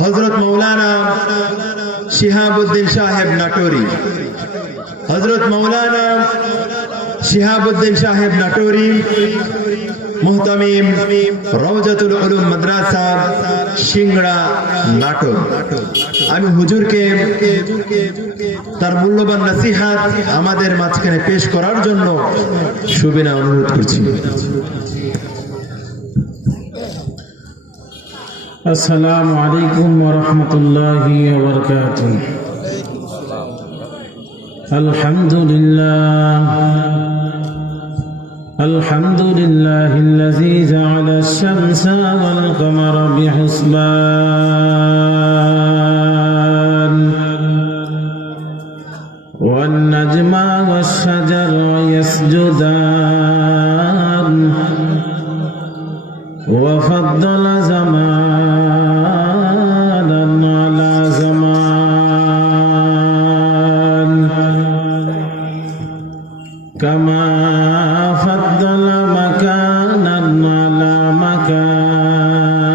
হযরত মাওলানা শিহাবুদ্দিন সাহেব নাটোরি, হযরত মাওলানা শিহাবুদ্দিন সাহেব নাটোরি, মুহতামিম রওজাতুল উলুম মাদ্রাসা সিংড়া নাটোর। আমি হুজুরকে তার মূল্যবান নসিহত আমাদের মাঝখানে পেশ করার জন্য সুবিনা অনুরোধ করছি। আসসালামু আলাইকুম ওয়া রাহমাতুল্লাহি ওয়া বারাকাতুহু। আলহামদুলিল্লাহিল্লাযী জা'আলা আশ-শামসা ওয়াল কামারা বিহুসবান ওয়ান নাজমা ওয়াশ-শাজারা ইয়াসজুদান وفضل زمانا على زمان كما فضل مكانا على مكان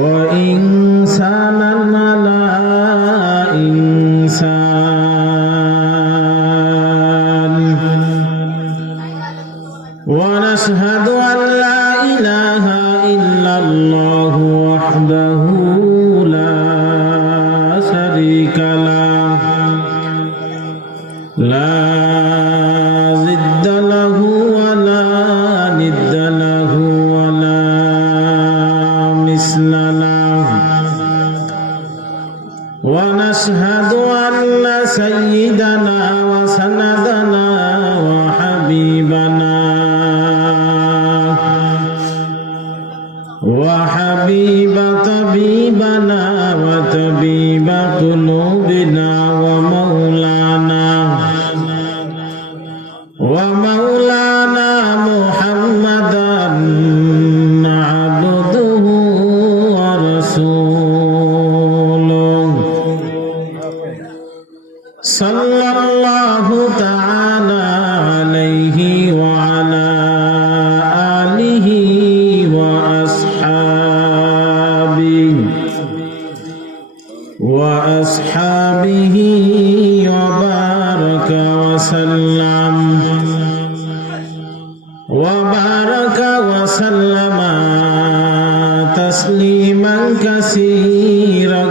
وإنسانا على إنسان ونشهد أن لا إله إلا الله وحده لا شريك له لا ضد له ولا ند له ولا مثل له ونشهد أن سيدنا وسندنا وحبيبنا وحبيب طبيبنا وطبيب قلوبنا ومولانا محمدا عبده ورسوله صلى الله تعالى عليه وعلى آله وأصحابه وبارك وسلم تسليما كثيرا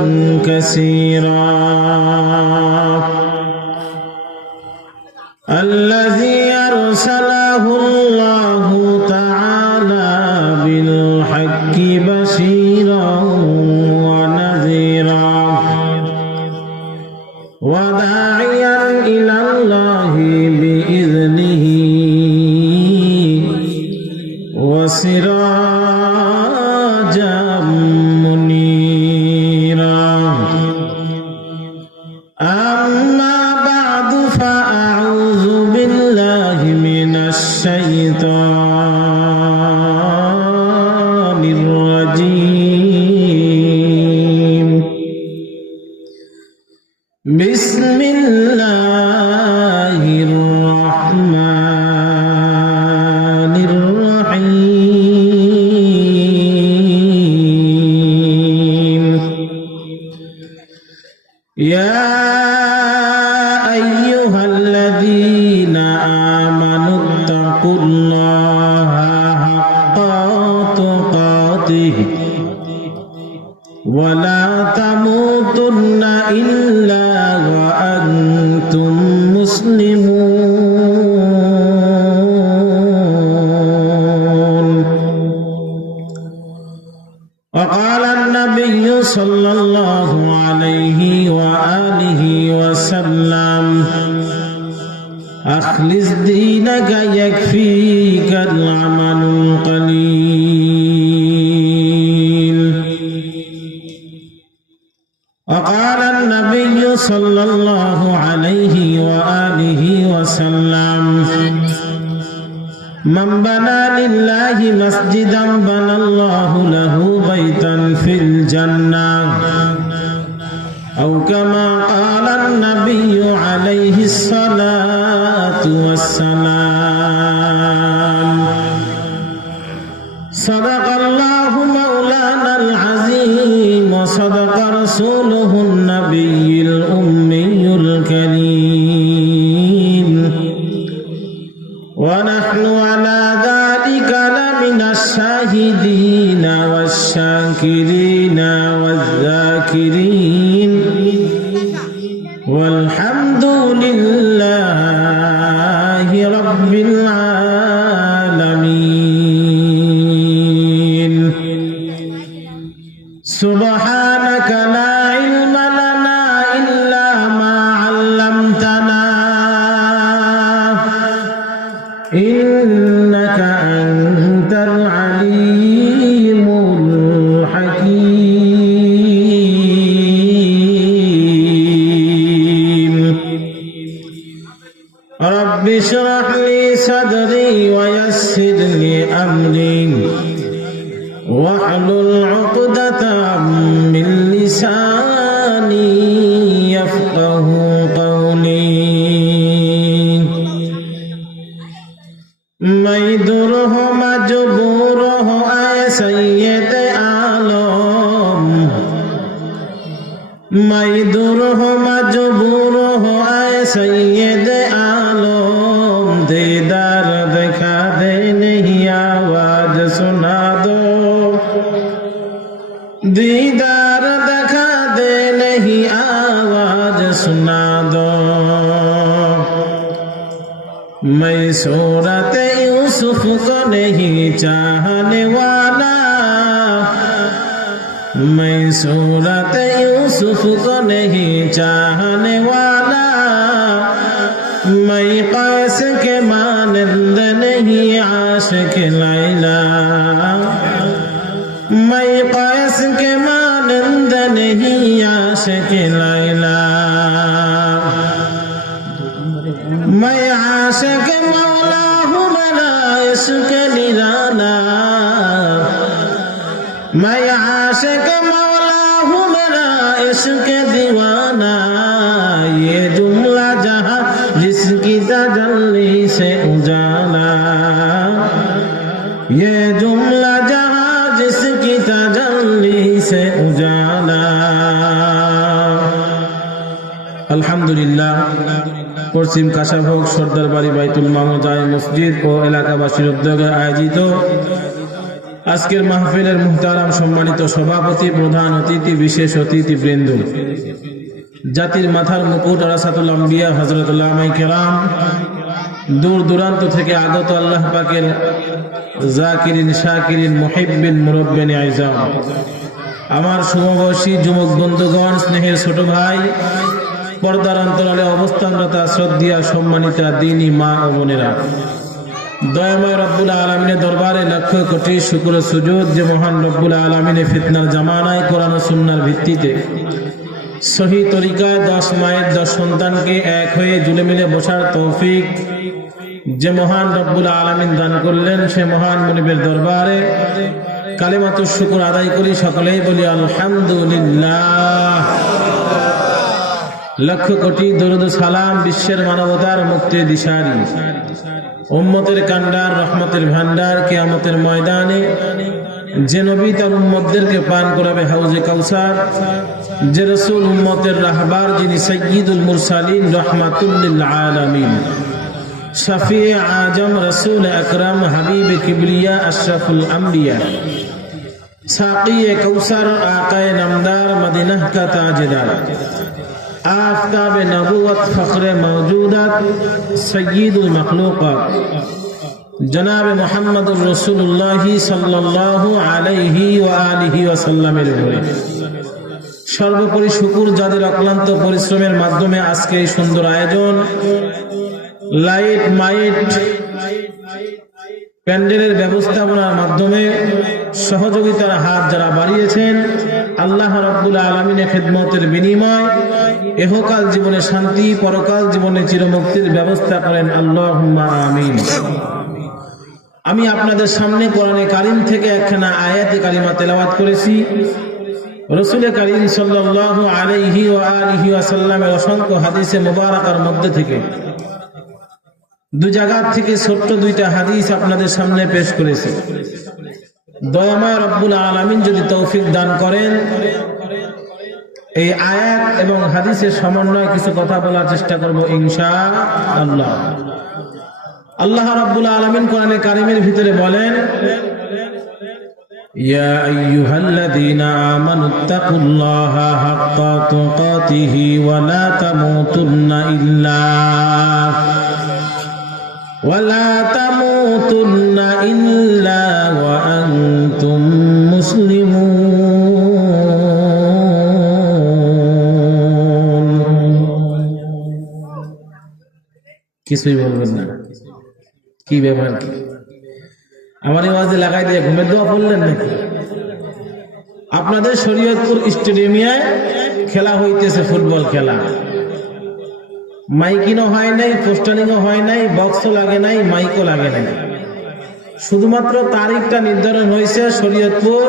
كثيرا الذي أرسله الله تعالى بالحق بشيرا ونذيرا وداعيا إلى الله بإذنه وسراجا منيرا أما بعد فأعوذ بالله من الشيطان الرجيم بسم الله الرحمن الرحيم يا أيها الذين آمنوا اتقوا الله حق تقاته ولا تموتن إلا وأنتم مسلمون وقال النبي صلى الله عليه وآله وسلم أخلص دينك يكفيك العمل القليل وقال النبي صلى الله عليه وآله وسلم من بنى لله مسجدا بنى الله له بيتا في الجنة أو كما قال النبي عليه الصلاة والسلام صدق الله مولانا العظيم وصدق رسوله النبي الأمي الكريم ونحن على ذلك لمن الشاهدين والشاكرين والذاكرين والحمد لله رب العالمين سبحانك لا علم لنا إلا ما علمتنا إنك أنت العليم الحكيم رب اشرح لي صدري ويسر لي أمري واحلل عقدة من لساني يفقه قولي ميدره مجبوره اے سید عالم ميدره مجبوره اے سید عالم دیدار دکھا دے نہیں آواز سنا دو دیدار دکھا دے نہیں آواز سنا دو میں صورت یوسف کو نہیں چاہنے والا میں صورت یوسف کو نہیں چاہنے والا میں قیس کے مانند نہیں عاشق لیلا میں قیس کے مانند نہیں عاشق لیلا میں عاشق مولا ہوں میرا عشق نرانا میں عاشق مولا ہوں میرا عشق دیوانہ یہ جملہ جہاں جس کی تجلی سے اجالا یہ جملہ جہاں جس کی تجلی سے اجالا আলহামদুলিল্লাহ পশ্চিম কাশাভোগ সর্দার বাড়ি বাইতুল মামুজায় মসজিদ ও এলাকাবাসীর উদ্যোগে আয়োজিত আজকের মাহফিলের মুহতারাম সম্মানিত সভাপতি প্রধান অতিথি বিশেষ অতিথিবৃন্দ জাতির মাথার মুকুট আরাসাতুল আম্বিয়া হযরত উলামায়ে কেরাম দূর দূরান্ত থেকে আগত আল্লাহ পাকের জাকিরিন শাকিরিন মুহিব্বিন মুরব্বিন আইজাম আমার সমবয়সী যুবক বন্ধুগণ স্নেহের ছোট ভাই পর্দার অন্তরালে অবস্থানরত শ্রদ্ধেয় সম্মানিতা দ্বীনী মা ও বোনেরা দয়াময় রব্বুল আলামিনের দরবারে লক্ষ কোটি শুকর ও সুজুদ যে মহান রব্বুল আলামিনের ফিতনার জামানায় কোরআন ও সুন্নাহর ভিত্তিতে সহি তরিকায় 10 মায়ের 10 সন্তানকে এক হয়ে জুলে মিলে বসার তৌফিক যে মহান রব্বুল আলামিন দান করলেন সে মহান মুনিবের দরবারে কালিমাতুশ শুকর আদায় করি সকলেই বলি আলহামদুলিল্লাহ লক্ষ কোটি দরুদ সালাম বিশ্বের মানবতার মুক্তির দিশারি উম্মতের কান্ডার রহমতের ভান্ডার কিয়ামতের ময়দানে যে নবী তার উম্মতদেরকে পান করাবে হাউজে কাউসার যে রাসূল উম্মতের রাহবার যিনি সাইয়্যিদুল মুরসালিন রাহমাতুল লিল আলামিন শাফিয়ে আজম রাসূল আকরাম হাবিব কিবরিয়া আশরাফুল আম্বিয়া সাকিয়ে কাউসার আকায়ে নামদার মদিনা কা তাজদার आफ़ताब नबूवत फ़ख्र मौजूदत सय्यिदुल मखलूक़ात जनाब मुहम्मदुर रसूलुल्लाह सल्लल्लाहु अलैहि व आलिहि ওয়াসাল্লামের উপরে সর্বোপরি শুকর যাদের অক্লান্ত পরিশ্রমের মাধ্যমে আজকে এই সুন্দর আয়োজন লাইট মাইট প্যান্ডেলের ব্যবস্থাপনার মাধ্যমে সহযোগিতার হাত যারা বাড়িয়েছেন আল্লাহ রাব্বুল আলামিনের খিদমতের বিনিময় ইহকাল জীবনে শান্তি পরকাল জীবনে চিরমুক্তির ব্যবস্থা করেন আল্লাহুম্মা আমিন। আমি আপনাদের সামনে কোরআনে কারীম থেকে একখানা আয়াতে কারিমা তেলাওয়াত করেছি। রাসূল কারীম সাল্লাল্লাহু আলাইহি ওয়া আলিহি ওয়াসাল্লামের অসংখ্য হাদিসে মুবারাকার মধ্যে থেকে দুই জায়গা থেকে ছোট্ট দুইটা হাদিস আপনাদের সামনে পেশ করেছি। দয়াময় রব্বুল আলামিন যদি তৌফিক দান করেন, এই আয়াত এবং হাদিসের সমন্বয়ে কিছু কথা বলার চেষ্টা করব ইনশাআল্লাহ। আল্লাহ রাব্বুল আলামিন কোরআনে কারীমের ভিতরে বলেন, ইয়া আইয়ুহাল্লাযীনা আমানুত্তাকুল্লাহা হাক্কা তুকাতিহি ওয়া লা তামুতুন্না ইল্লা ওয়া আনতুম মুসলিমুন। কিছুই বলবেন না, কি ব্যবহার কি? আমার আওয়াজে লাগাই দিয়ে ঘুমের দোয়া পড়লেন নাকি? আপনাদের শরীয়তপুর স্টেডিয়ামে খেলা হইতেছে, ফুটবল খেলা। মাইকিংও হয় নাই, পোস্টারিংও হয় নাই, বক্সও লাগে নাই, মাইকও লাগে নাই। শুধুমাত্র তারিখটা নির্ধারণ হয়েছে, শরীয়তপুর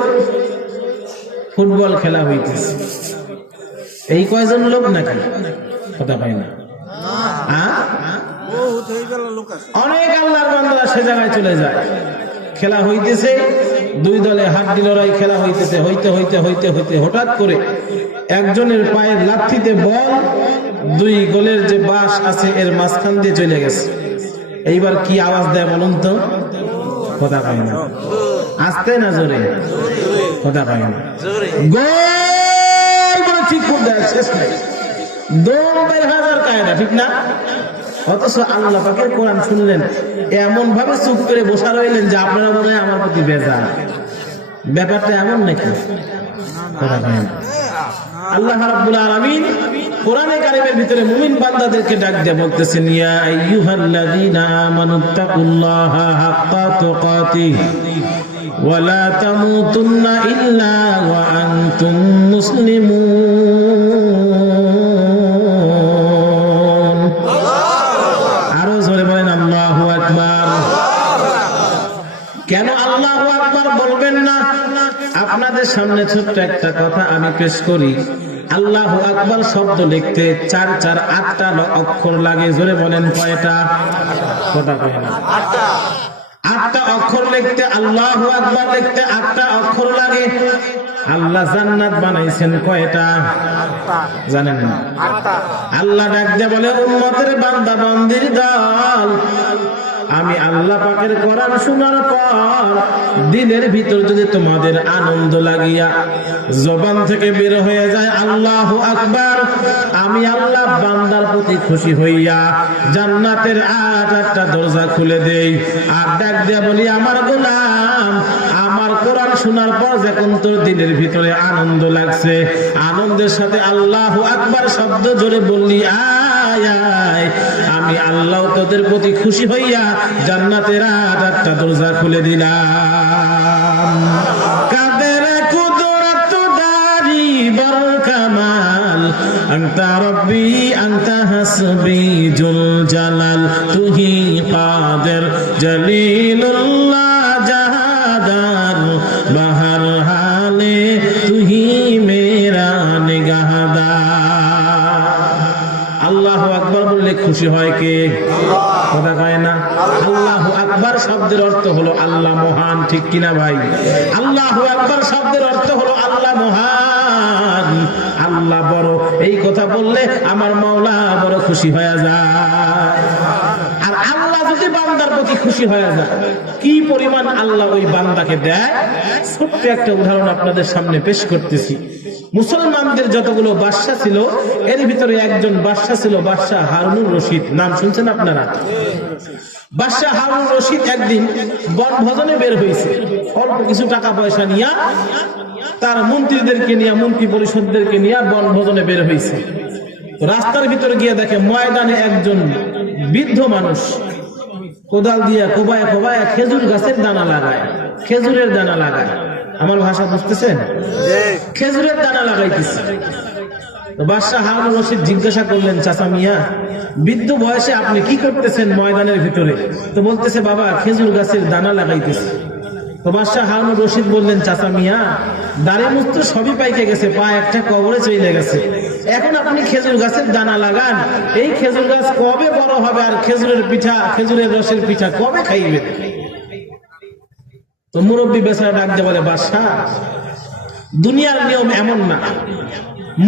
ফুটবল খেলা হইতেছে। এই কয়জন লোক নাকি? কথা পাই না। অনেক আল্লাহর বান্দারা সে জায়গায় চলে যায়। খেলা হইতেছে, দুই দলে হাড্ডি লড়াই খেলা হইতেছে, হইতে হইতে হইতে হইতে হঠাৎ করে একজনের পায়ের লাথিতে বল দুই গোলের যে বাঁশ আছে এর মাঝখান দিয়ে চলে গেছে। এইবার কি আওয়াজ দেয় বলুন তো? কথা পাই না। আসতে না জোরে? কথা পাই না। গোল বলে ঠিক খুব দেয়, শেষ নাই। দম বের হাজার কায়দা, ঠিক না? অথচ আল্লাহ পাকের কোরআন শুনলেন, এমন ভাবে চুপ করে বসা রইলেন যে আপনারা মনে হয় আমার প্রতি বেজার। ব্যাপারটা এমন নাকি? আল্লাহ রাব্বুল আলামিন কোরআনে কারীমের ভিতরে মুমিন বান্দাদেরকে ডাক দিয়ে বলতেছেন, ইয়া আইয়ুহাল্লাযীনা আমানুত্তাকুল্লাহা হাক্কা তুকাতিহি ওয়া লা তামুতুন্না ইল্লা ওয়া আনতুম মুসলিমুন। আরো জোরে বলেন আল্লাহু আকবার। কেন আল্লাহু আকবার বলবেন না? আপনাদের সামনে ছোট্ট একটা কথা আমি পেশ করি। আল্লাহু আকবার শব্দ লিখতে 4 4 8টা অক্ষর লাগে। জোরে বলেন কয়টা? কথা কয় না। 8টা অক্ষর লিখতে, আল্লাহু আকবার লিখতে 8টা অক্ষর লাগে। আল্লাহ জান্নাত বানাইছেন কয়টা জানেন না? 8টা। আল্লাহ ডাক দিয়ে বলে, উম্মতের বান্দা বান্দির দল, আমি আল্লাহ পাকের কোরআন শোনার পর দিলের ভিতর যদি তোমাদের আনন্দ লাগিয়া জবান থেকে বের হয়ে যায় আল্লাহু আকবার, আমি আল্লাহ বান্দার প্রতি খুশি হইয়া জান্নাতের 8টা দরজা খুলে দেই। আর ডাক দিয়া বলি, আমার গোলাম, আমার কোরআন শোনার পর যখন তোর দিলের ভিতরে আনন্দ লাগছে, আনন্দের সাথে আল্লাহু আকবার শব্দ জোরে বললি, আয় আয়, আমি আল্লাহ তোদের প্রতি খুশি হইয়া জান্নাতের 8টা দরজা খুলে দিলাম। কাদের কুদরত দারি বল কামাল, আনতা রব্বি আনতা হাসবি জুল জালাল, তুহি কাদের জলিলুল্লাহ জাহাদার, বাহার হালে তুহি মেরা নিগাহদার। আল্লাহু আকবার বললে খুশি হয় কে? কথা কয় না? আল্লাহু আকবার শব্দের অর্থ হলো আল্লাহ মহান, ঠিক কিনা ভাই? আল্লাহু আকবার শব্দের অর্থ হলো আল্লাহ মহান, আল্লাহ বড়। এই কথা বললে আমার মাওলা বড় খুশি হয়ে যায়। আর আল্লাহ যদি বান্দার প্রতি খুশি হয়ে যায়, কি পরিমাণ আল্লাহ ওই বান্দাকে দেয়। ছোট্ট একটা উদাহরণ আপনাদের সামনে পেশ করতেছি। মুসলমানদের যতগুলো বাদশা ছিল, এর ভিতরে একজন বাদশা ছিল বাদশা হারুনুর রশিদ। নাম শুনছেন আপনারা? বাদশা হারুনুর রশিদ একদিন বনভোজনে বের হয়েছে, অল্প কিছু টাকা পয়সা নিয়ে, তার মন্ত্রীদেরকে নিয়ে, মন্ত্রী পরিষদদেরকে নিয়ে বনভোজনে বের হয়েছে। রাস্তার ভিতরে গিয়ে দেখে ময়দানে একজন বৃদ্ধ মানুষ কোদাল দিয়ে কোবায় কোবায় খেজুর গাছের দানা লাগায়, খেজুরের দানা লাগায়। আমার ভাষা বুঝতেছেন? খেজুরের দানা লাগাইতেছে। বাদশা হারুনুর রশিদ জিজ্ঞাসা করলেন, চাচা মিয়া, বৃদ্ধ বয়সে আপনি কি করতেছেন ময়দানের ভিতরে? তো বলতেছে, বাবা খেজুর গাছের দানা লাগাইতেছে। তো বাদশা হারুনুর রশিদ বললেন, চাচা মিয়া, দাড়ি মুস্ত সবই পাইকে গেছে, পা একটা কবরে চলে গেছে, এখন আপনি খেজুর গাছের দানা লাগান, এই খেজুর গাছ কবে বড় হবে আর খেজুরের পিঠা, খেজুরের রসের পিঠা কবে খাইবেন? তো মুরব্বী বেচারা ডাক দিয়ে বলে, বাদশাহ, দুনিয়ার নিয়ম এমন না,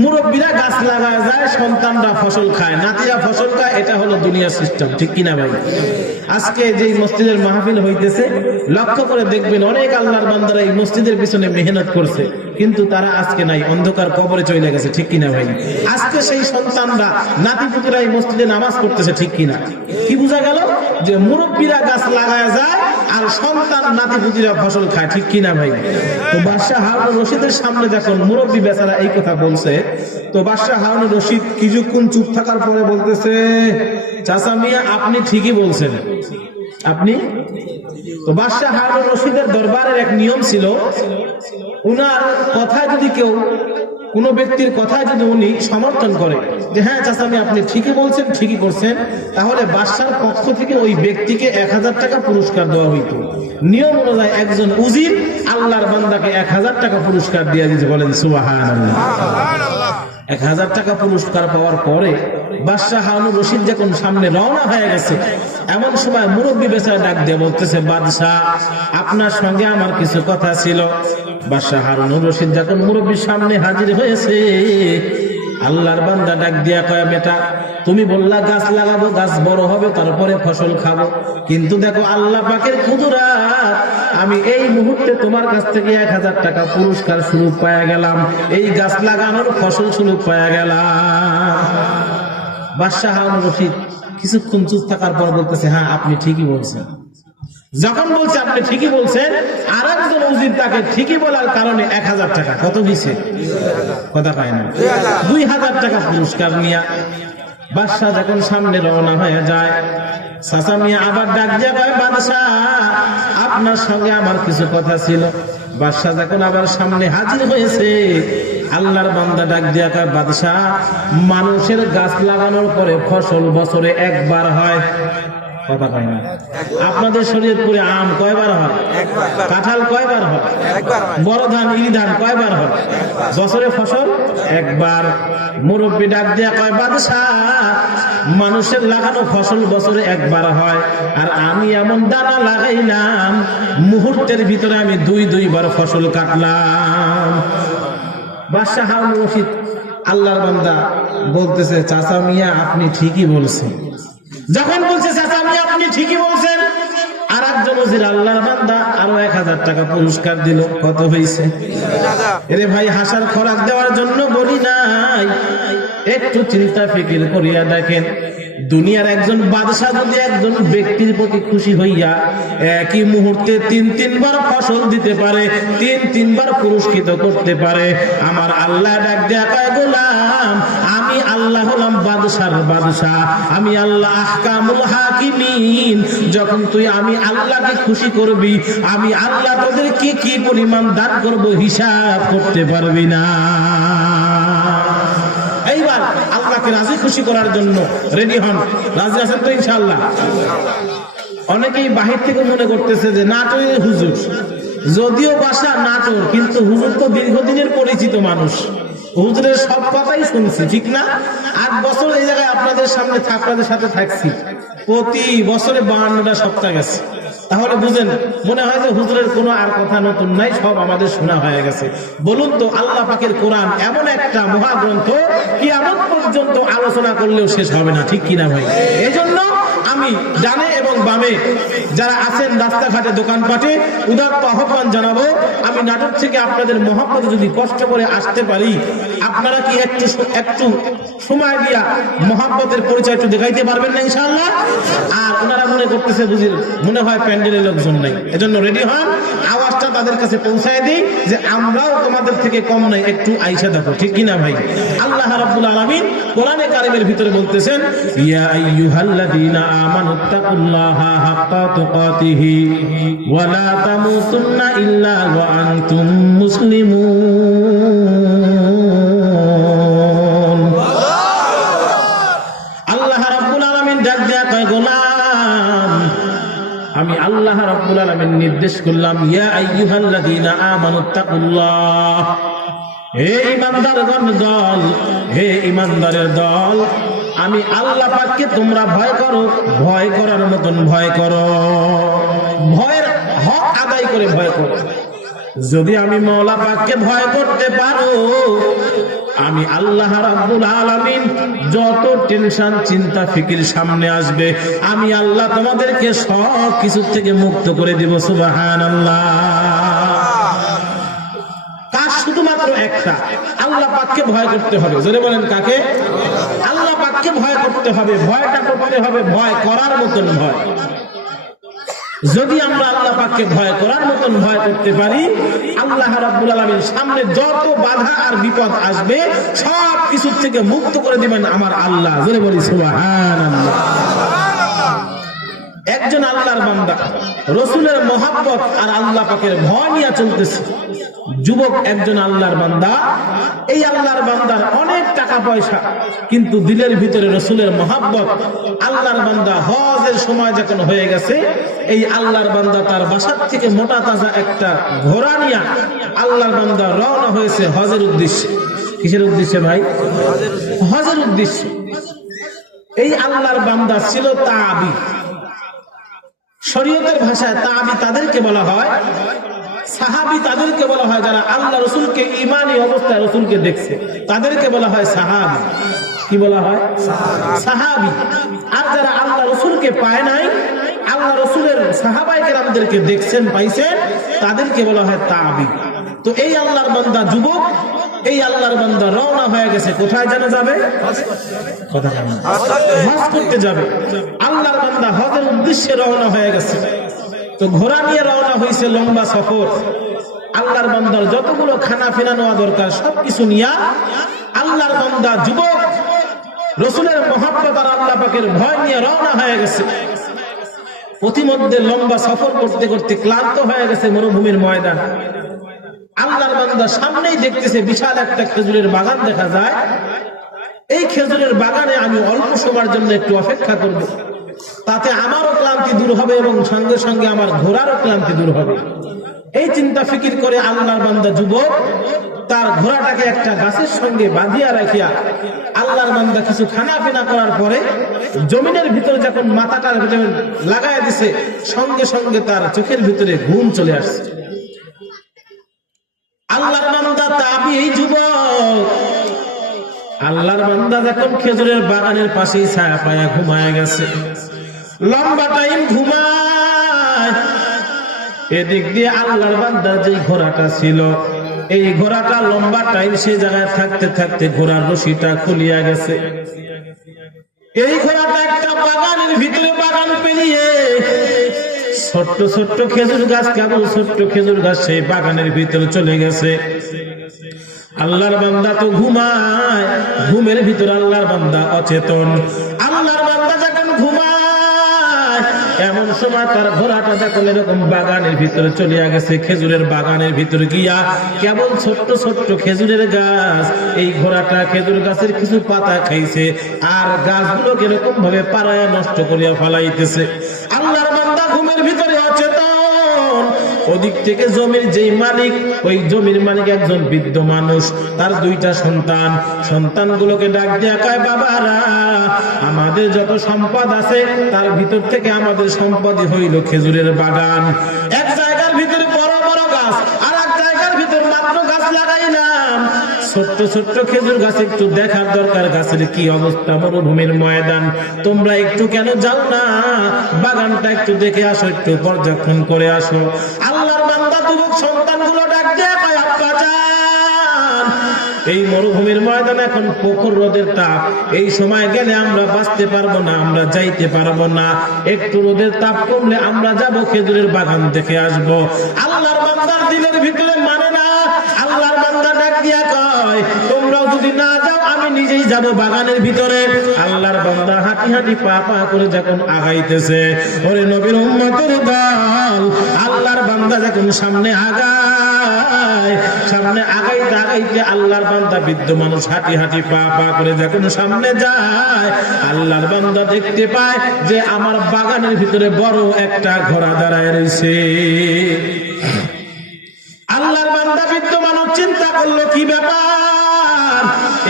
মুরব্বীরা গাছ লাগায় যায়, সন্তানরা ফসল খায়, নাতিরা ফসল খায়, এটা হলো দুনিয়ার সিস্টেম, ঠিক কিনা ভাই? আজকে যেই মসজিদের মাহফিল হইতেছে, লক্ষ্য করে দেখবেন অনেক আল্লাহর বান্দারা এই মসজিদের পিছনে মেহনত করছে, কিন্তু তারা আজকে নাই, অন্ধকার কবরে চলে গেছে, ঠিক কিনা ভাই? আজকে সেই সন্তানরা, নাতিপুতিরা এই মসজিদে নামাজ পড়তেছে, ঠিক কিনা? কি বোঝা গেল? যে মুরব্বীরা গাছ লাগায় যায় আর সন্তান নাতিপুতিরা ফসল খায়, ঠিক কিনা ভাই? তো বাদশাহ হারুন রশিদের সামনে যখন মুরব্বী বেচারা এই কথা বলছে, তো বাদশাহ হারুন রশিদ কিছুক্ষণ চুপ থাকার পরে বলতেছে, চাচা মিয়া, আপনি ঠিকই বলছেন, আপনি। তো বাদশাহ হারুন রশিদের দরবারের এক নিয়ম ছিল, উনার কথায় যদি কেউ, কোন ব্যক্তির কথায় যদি উনি সমর্থন করে যে হ্যাঁ চাচা মিয়া আপনি ঠিকই বলছেন, ঠিকই করছেন, তাহলে বাদশার পক্ষ থেকে ওই ব্যক্তিকে 1000 টাকা পুরস্কার দেওয়া হইতো। নিয়ম অনুযায়ী একজন উজির আল্লাহর বান্দাকে 1000 টাকা পুরস্কার দিয়ে দিতে, বলেন সুবহানাল্লাহ। 1000 টাকা পুরস্কার পাওয়ার পরে বাদশাহ হারুন রশিদ যখন সামনে রওনা হয়ে গেছে, এমন সময় মুরব্বী বেচারা ডাক দিয়ে বলতেছে, বাদশাহ, আপনার সঙ্গে আমার কিছু কথা ছিল। বাদশাহ হারুন রশিদ যখন মুরব্বীর সামনে হাজির হয়েছে, আল্লাহর বান্দা ডাক দিয়া কয়, বেটা, তুমি বললা গাছ লাগাবো, গাছ বড় হবে, তারপরে ফসল খাবো, কিন্তু দেখো আল্লাহ পাকের কুদরত, আমি এই মুহূর্তে তোমার কাছ থেকে 1000 টাকা পুরস্কার স্বরূপ পাওয়া গেলাম, এই গাছ লাগানোর ফসল স্বরূপ পাওয়া গেলাম। বাদশাহ হারুন রশিদ কিছুক্ষণ চুপ থাকার পর বলতেছে, হ্যাঁ আপনি ঠিকই বলছেন। যখন বলছে আপনি ঠিকই বলছেন, আর একজন উজির তাকে ঠিকই বলার কারণে 1000 টাকা, কত দিছে? কথা পায় না, 2000 টাকা পুরস্কার নিয়ে বাদশাহ যখন সামনে রওনা হয়ে যায়, চাচা মিয়া আবার ডাক দিয়ে কয়, বাদশাহ, আপনার সঙ্গে আমার কিছু কথা ছিল। বাদশাহ যখন আবার সামনে হাজির হয়েছে, আল্লাহর বান্দা ডাক দিয়া কয়, বাদশাহ, মানুষের গাছ লাগানোর পরে ফসল বছরে একবার হয়, কথা পায় না। আপনাদের শরীয়তপুরে আম কয়বার হয়? কাঁঠাল কয়বার হয়? বড় ধান, ইরি ধান কয়বার হয়? বছরে ফসল একবার। মুরব্বী ডাক দিয়া কয়, বাদশাহ, মানুষের লাগানো ফসল বছরে একবার হয়, আর আমি এমন দানা লাগাইলাম, মুহূর্তের ভিতরে আমি 2 বার ফসল কাটলাম। বাদশাহ হারুন রশিদ আল্লাহর বান্দা বলতেছে, চাচা মিয়া আপনি ঠিকই বলছেন। যখন বলছে চাচা মিয়া আপনি ঠিকই বলছেন, আর একজন উজির আল্লাহর বান্দা আরো 1000 টাকা পুরস্কার দিল, কত হয়েছে? এরে ভাই, হাসার খোরাক দেওয়ার জন্য বলি নাই, একটু চিন্তা ফিকির করিয়া দেখেন, দুনিয়ার একজন বাদশাহ যদি একজন ব্যক্তির প্রতি খুশি হইয়া একই মুহূর্তে 3 বার ফসল দিতে পারে, 3 বার পুরস্কৃত করতে পারে, আমার আল্লাহ ডাক দেয়া কয়, গোলাম, আমি আল্লাহ হলাম বাদশার বাদশাহ, আমি আল্লাহ আহকামুল হাকিমিন। যখন তুই আমি আল্লাহকে খুশি করবি, আমি আল্লাহ তোদেরকে কি পরিমাণ দান করব হিসাব করতে পারবি না। এইবার আল্লাহকে রাজি খুশি করার জন্য রেডি হন, রাজি আছেন তো ইনশাআল্লাহ? অনেকেই বাহির থেকে মনে করতেছে যে নাটোরের হুজুর, যদিও বাসা নাটোর, কিন্তু হুজুর তো দীর্ঘদিনের পরিচিত মানুষ, হুজুরের সব কথাই শুনছি, ঠিক না? 8 বছর এই জায়গায় আপনাদের সামনে আপনাদের সাথে থাকছি, প্রতি বছরে 52টা সপ্তাহ গেছে, তাহলে বুঝেন, মনে হয় যে হুজুরের কোনো আর কথা নতুন নাই, সব আমাদের শোনা হয়ে গেছে। বলুন তো, আল্লাহ পাকের কোরআন এমন একটা মহাগ্রন্থ, কিয়ামত পর্যন্ত আলোচনা করলেও শেষ হবে না, ঠিক কিনা ভাই? এজন্য আমি ডানে এবং বামে যারা আছেন রাস্তাঘাটে, দোকানপাটে, উদাত্ত আহ্বান জানাবো, আমি নাটক থেকে আপনাদের মহব্বতে যদি কষ্ট করে আসতে পারি, আপনারা কি একটু সময় দিয়া মহব্বতের পরিচয় একটু দেখাইতে পারবেন না ইনশাআল্লাহ? আর ওনারা মনে করতেছে বুঝি মনে হয় প্যান্ডেলের লোকজন নাই, এজন্য রেডি হন, আওয়াজটা তাদের কাছে পৌঁছায় দিই যে আমরাও তোমাদের থেকে কম নাই, একটু আইসা দেখো, ঠিক কিনা ভাই? আল্লাহ রাব্বুল আলামিন কোরআনে কারিমের ভিতরে বলতেছেন, ইয়া আইয়ুহাল্লাযীনা আমানুত্তাকুল্লাহা হাক্কা তুকাতিহি ওয়া লা তামুতুন্না ইল্লা ওয়া আনতুম মুসলিমুন। আল্লাহ রাব্বুল আলামিন ডাক দেয়া কয়, গোলাম, আমি আল্লাহ রাব্বুল আলামিন নির্দেশ করলাম, ইয়া আইয়ুহাল্লাযীনা আমানুত্তাকুল্লাহ, হে ঈমানদারগণ দল, হে ঈমানদারের দল, আমি আল্লাহ পাককে তোমরা ভয় করো, ভয় করার মতন ভয় করো। ভয়ের হক আদায় করে ভয় করো। যদি আমি মওলা পাককে ভয় করতে পারো, আমি আল্লাহ রাব্বুল আলামিন যত টেনশন চিন্তা ফিকির সামনে আসবে, আমি আল্লাহ তোমাদেরকে সব কিছু থেকে মুক্ত করে দিব। সুবহানাল্লাহ। কাজ শুধুমাত্র একটা, আল্লাহ পাককে ভয় করতে হবে। জোরে বলেন কাকে? আল্লাহ পাককে ভয় করতে হবে। ভয়টা করতে হবে ভয় করার মতন ভয়। যদি আমরা আল্লাহ পাককে ভয় করার মতন ভয় করতে পারি, আল্লাহ রাব্বুল আলামিন সামনে যত বাধা আর বিপদ আসবে সব কিছু থেকে মুক্ত করে দিবেন আমার আল্লাহ। জোরে বলি সুবহানাল্লাহ। একজন আল্লাহর বান্দা রাসূলের মহব্বত আর আল্লাহ পাকের ভয় নিয়ে চলতেছে। যুবক একজন আল্লাহর বান্দা, এই আল্লাহর বান্দার অনেক টাকা পয়সা, কিন্তু দিলের ভিতরে রাসূলের মহব্বত। আল্লাহর বান্দা হজের সময় যখন হয়ে গেছে, এই আল্লাহর বান্দা তার বাসার থেকে মোটা তাজা একটা ঘোড়া নিয়ে আল্লাহর বান্দা রওনা হয়েছে হজের উদ্দেশ্যে। কিসের উদ্দেশ্যে ভাই? হজের উদ্দেশ্যে। এই আল্লাহর বান্দা ছিল তাবি। শরীয়তের ভাষায় তাবি তাদেরকে বলা হয়, সাহাবী তাদেরকে বলা হয় যারা আল্লাহ রাসূলকে ঈমানী অবস্থায় রাসূলকে দেখছে, তাদেরকে বলা হয় সাহাবী। কি বলা হয়? সাহাবী। আর যারা আল্লাহ রাসূলকে পায় নাই, আল্লাহ রাসূলের সাহাবায়ে কেরামদেরকে দেখছেন, পাইছেন, তাদেরকে বলা হয় তাবি। তো এই আল্লাহর বান্দা যুবক, এই আল্লাহর বান্দা রওনা হয়ে গেছে। কোথায় যেন যাবে? কথা বলেন। হজ করতে যাবে। আল্লাহর বান্দা হজের উদ্দেশ্যে রওনা হয়ে গেছে। তো ঘোড়া নিয়ে রওনা হয়েছে, লম্বা সফর। আল্লাহর বান্দার যতগুলো খানা ফিনা নেওয়া দরকার সবকিছু নিয়ে আল্লাহর বান্দা যুবক রাসূলের মহব্বত আর আল্লাহ পাকের ভয় নিয়ে রওনা হয়ে গেছে। প্রতিমধ্যে লম্বা সফর করতে করতে ক্লান্ত হয়ে গেছে মরুভূমির ময়দান। আল্লাহর বান্দা সামনেই দেখতেছে বিশাল একটা খেজুরের বাগান দেখা যায়। এই খেজুরের বাগানে আমি অল্প সময়ের জন্য একটু অপেক্ষা করব, তাতে আমারও ক্লান্তি দূর হবে এবং সঙ্গে সঙ্গে আমার ঘোড়ারও ক্লান্তি দূর হবে। এই চিন্তা ফিকির করে আল্লাহর বান্দা যুবক তার ঘোড়াটাকে একটা গাছের সঙ্গে বাঁধিয়া রাখিয়া আল্লাহর বান্দা কিছু খানা পিনা করার পরে জমিনের ভিতরে যখন মাথাটা লাগায় দিছে, সঙ্গে সঙ্গে তার চোখের ভিতরে ঘুম চলে আসছে। আল্লাহর বান্দা তাবি, এই যুবক আল্লাহর বান্দা যখন খেজুরের বাগানের পাশেই ছায়া পায়া ঘুমায় গেছে, লম্বা টাইম ঘুমায়। এদিক দিয়ে আল্লাহর বান্দার যে ঘোড়াটা ছিল, এই ঘোড়াটা লম্বা টাইম সেই জায়গায় থাকতে থাকতে ঘোড়ার রশিটা খুলিয়া গেছে। এই ঘোড়াটা একটা বাগানের ভিতরে বাগান পেরিয়ে ছোট্ট ছোট্ট খেজুর গাছ, কেবল ছোট্ট খেজুর গাছ সেই বাগানের ভিতরে চলে গেছে। আল্লাহর বান্দা তো ঘুমায়, ঘুমের ভিতরে আল্লাহর বান্দা অচেতন। আল্লাহর বান্দা যখন ঘুমায়, এমন সময় তার ঘোড়াটা যখন এরকম বাগানের ভিতরে চলে গেছে, খেজুরের বাগানের ভিতরে গিয়া কেবল ছোট্ট ছোট্ট খেজুরের গাছ, এই ঘোড়াটা খেজুর গাছের কিছু পাতা খাইছে আর গাছগুলো এরকম ভাবে পাড়ায় নষ্ট করিয়া ফেলাইতেছে। আল্লাহর বান্দা ঘুমের ভিতরে অচেতন। ওদিক থেকে জমির যেই মালিক, ওই জমির মালিক একজন বৃদ্ধ মানুষ, তার দুইটা সন্তান। সন্তানগুলোকে ডাক দিয়া কয়, বাবারা, আমাদের যত সম্পদ আছে তার ভিতর থেকে আমাদের সম্পদই হইল খেজুরের বাগান। এক জায়গার ভিতরে বড় বড় গাছ, আর এক জায়গার ভিতর মাত্র গাছ লাগাইলাম। ছোট্ট ছোট্ট খেজুর গাছ একটু দেখার দরকার, গাছের কি অবস্থা, মরুভূমির ময়দান। তোমরা একটু কেন যাও না, বাগানটা একটু দেখে আসো, একটু পর্যবেক্ষণ করে আসো। আল্লাহর বান্দা যুবক সন্তানগুলো ডাক দিয়ে কয়, আব্বা জান, এই মরুভূমির ময়দানে এখন প্রখর রোদের তাপ, এই সময় গেলে আমরা বাঁচতে পারবো না, আমরা যাইতে পারবো না। একটু রোদের তাপ কমলে আমরা যাব খেজুরের বাগান দেখে আসবো। আল্লাহর বান্দার দিলের ভিতরে মানে না। আল্লাহর বান্দা ডাক দিয়া কয়, তোমরাও যদি না যাও আমি নিজেই যাব বাগানের ভিতরে। আল্লাহর বান্দা হাঁটি হাঁটি পা পা করে যখন আগাইতেছে, ওরে নবীর উম্মতের দল, আল্লাহর বান্দা যখন সামনে আগায়, সামনে আগাইতে আগাইতে আল্লাহর বান্দা বৃদ্ধ মানুষ হাঁটি হাঁটি পা পা করে যখন সামনে যায়, আল্লাহর বান্দা দেখতে পায় যে আমার বাগানের ভিতরে বড় একটা ঘোড়া দাঁড়ায় রয়েছে। আল্লাহর বান্দা বৃদ্ধ মানুষ চিন্তা করলো, কি ব্যাপার,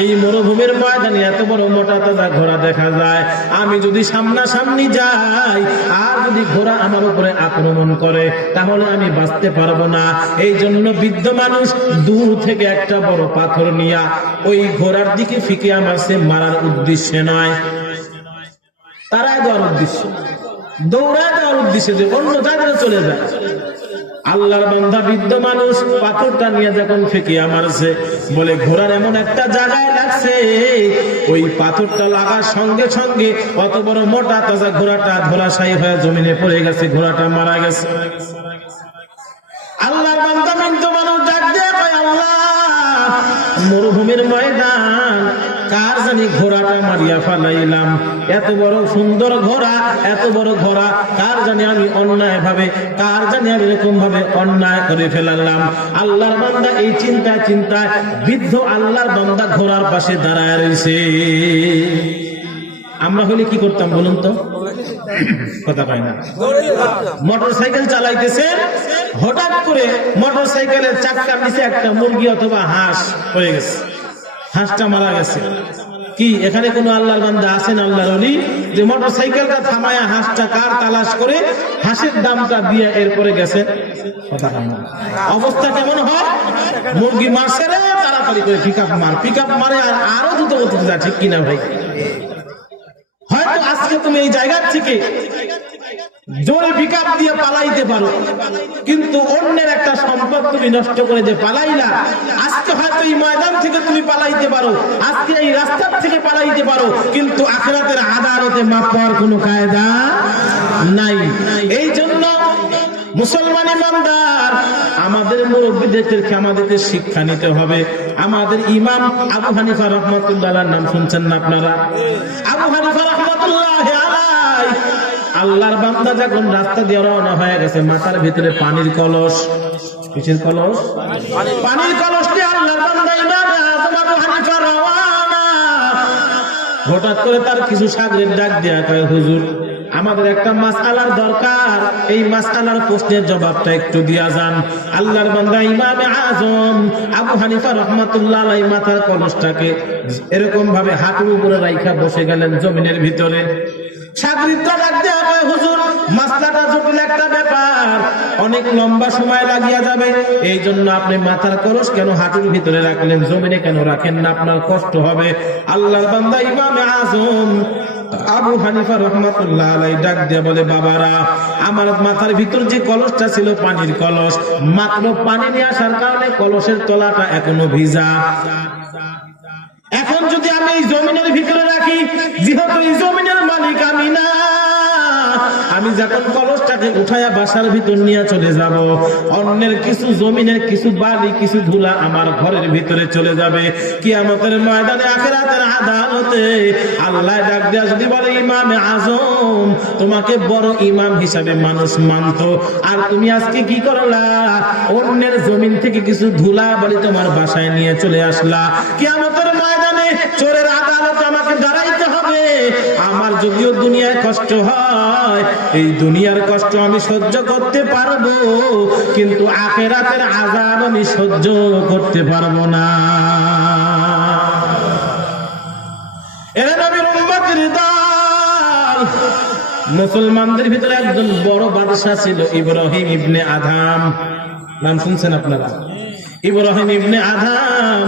এই মরুভূমির ময়দানে এত বড় মোটা তাজা ঘোড়া দেখা যায়, আমি যদি সামনাসামনি যাই আর যদি ঘোড়া আমার উপরে আক্রমণ করে তাহলে আমি বাঁচতে পারবো না। এই জন্য বৃদ্ধ মানুষ দূর থেকে একটা বড় পাথর নিয়ে ওই ঘোড়ার দিকে ফিকে আমারছে, মারার উদ্দেশ্যে নয়, তারাই দেওয়ার উদ্দেশ্য, দৌড়ায় দেওয়ার উদ্দেশ্যে যে অন্য জায়গায় চলে যায়। আল্লাহর বান্দা বৃদ্ধ মানুষ পাথরটা নিয়ে যখন ফেকিয়া মারছে, বলে ঘোড়ার এমন একটা জায়গায় লাগছে, ওই পাথরটা লাগার সঙ্গে সঙ্গে অত বড় মোটা তাজা ঘোড়াটা ধরাশায়ী হয়ে জমিনে পড়ে গেছে, ঘোড়াটা মারা গেছে। আল্লাহর বান্দা বৃদ্ধ মানুষ ডাক দিয়ে কয়, আল্লাহ, মরুভূমির ময়দান কার জানি ঘোড়াটা মারিয়া ফালাইলাম, এত বড় সুন্দর ঘোড়া, এত বড় ঘোড়া কার জানি আমি অন্যায় ভাবে, কার জানি আমি এরকম ভাবে অন্যায় করে ফেলালাম। আল্লাহর বান্দা এই চিন্তায় চিন্তায় বৃদ্ধ আল্লাহর বান্দা ঘোড়ার পাশে দাঁড়ায় রয়েছে। আমরা হলে কি করতাম বলুন তো? কথা পাই না। মোটর সাইকেল চালাইতেছে, হঠাৎ করে মোটর সাইকেলের চাকার নিচে একটা মুরগি অথবা হাঁস হয়ে গেছে, হাঁসটা মারা গেছে। কি এখানে কোনো আল্লাহর বান্দা আছেন, আল্লাহর ওলি, যে মোটর সাইকেলটা থামায়া হাঁসটা কার তালাশ করে হাঁসের দামটা দিয়ে এরপরে গেছে? কথা পাই না। অবস্থা কেমন হয়? মুরগি মারছে রে, তাড়াতাড়ি করে পিক আপ মারে আর আরো দ্রুত গতিতে যায়, ঠিক কিনা ভাই? হয়তো আজকে তুমি এই জায়গা থেকে জোরে পিকআপ দিয়ে পালাইতে পারো, কিন্তু অন্যের একটা সম্পদ তুমি নষ্ট করে যে পালাইলা, আজকে হয়তো এই ময়দান থেকে তুমি পালাইতে পারো, আজকে এই রাস্তার থেকে পালাইতে পারো, কিন্তু আখিরাতের আদালতে মাপ পাওয়ার কোনো কায়দা নাই। এই জন্য মুসলমান ইমানদার আমাদের মুরব্বীদের থেকে আমাদেরকে শিক্ষা নিতে হবে। আমাদের ইমাম আবু হানিফা রাহমাতুল্লাহর নাম শুনছেন না আপনারা? আবু হানিফা রাহমাতুল্লাহি আলাইহি আল্লাহর বান্দা যখন রাস্তা দিয়ে রওনা হয়ে গেছে, মাথার ভিতরে পানির কলস, কিসের কলস? পানির কলস নিয়ে আল্লাহর বান্দা ইমাম আযম আবু হানিফা রওনা। হঠাৎ করে তার কিছু শাগরেদ ডাক দেয়া কয়, হুজুর, আমাদের একটা মাসআলার দরকার, এই মাসআলার প্রশ্নের জবাবটা একটু দিয়া যান। আল্লাহর বান্দা ইমাম আযম আবু হানিফা রাহমাতুল্লাহ আলাইহি মাথার কলসটাকে এরকম ভাবে হাঁটুর উপরে রাইখা বসে গেলেন জমিনের ভিতরে। শাগরিদরা ডাক দেয়া কয়, হুজুর, মাসলাটা জটিল একটা ব্যাপার, অনেক লম্বা সময় লাগিয়া যাবে, এই জন্য আপনি মাথার কলস কেন হাঁটুর ভিতরে রাখলেন, জমিনে কেন রাখেন না, আপনার কষ্ট হবে। আল্লাহর বান্দা ইমাম আযম আবু হানিফা রাহমাতুল্লাহ আলাইহি ডাক দিয়ে বলে, বাবারা, আমার মাথার ভিতর যে কলসটা ছিল পানির কলস, মাত্র পানি নিয়ে আসার কারণে কলসের তলাটা এখনো ভিজা। এখন যদি আমি এই জমিনের ভিতরে রাখি, যেহেতু এই জমিনের মালিক আমি না, আমি যখন কলসটাকে উঠায়া বাসার ভিতর নিয়ে চলে যাব, অন্যের কিছু জমিনের কিছু বালি কিছু ধুলা আমার ঘরের ভিতরে চলে যাবে। কিয়ামতের ময়দানে আখিরাতের আদালতে আল্লাহ ডাক দেয়া যদি বলে, ইমাম আযম, তোমাকে বড় ইমাম হিসাবে মানুষ মানতো, আর তুমি আজকে কি করলা? অন্যের জমিন থেকে কিছু ধুলা বালি তোমার বাসায় নিয়ে চলে আসলা। কিয়ামতের ময়দানে চোরের আদালতে আমাকে দাঁড়াইতে হবে। আমার যদিও দুনিয়ায় কষ্ট হয়, এই দুনিয়ার কষ্ট আমি সহ্য করতে পারবো, কিন্তু আখিরাতের আযাব আমি সহ্য করতে পারবো না। এরা নবীর উম্মতের দল। মুসলমানদের ভিতরে একজন বড় বাদশা ছিল, ইব্রাহিম ইবনে আদহাম। নাম শুনছেন আপনারা? ইব্রাহিম ইবনে আদহাম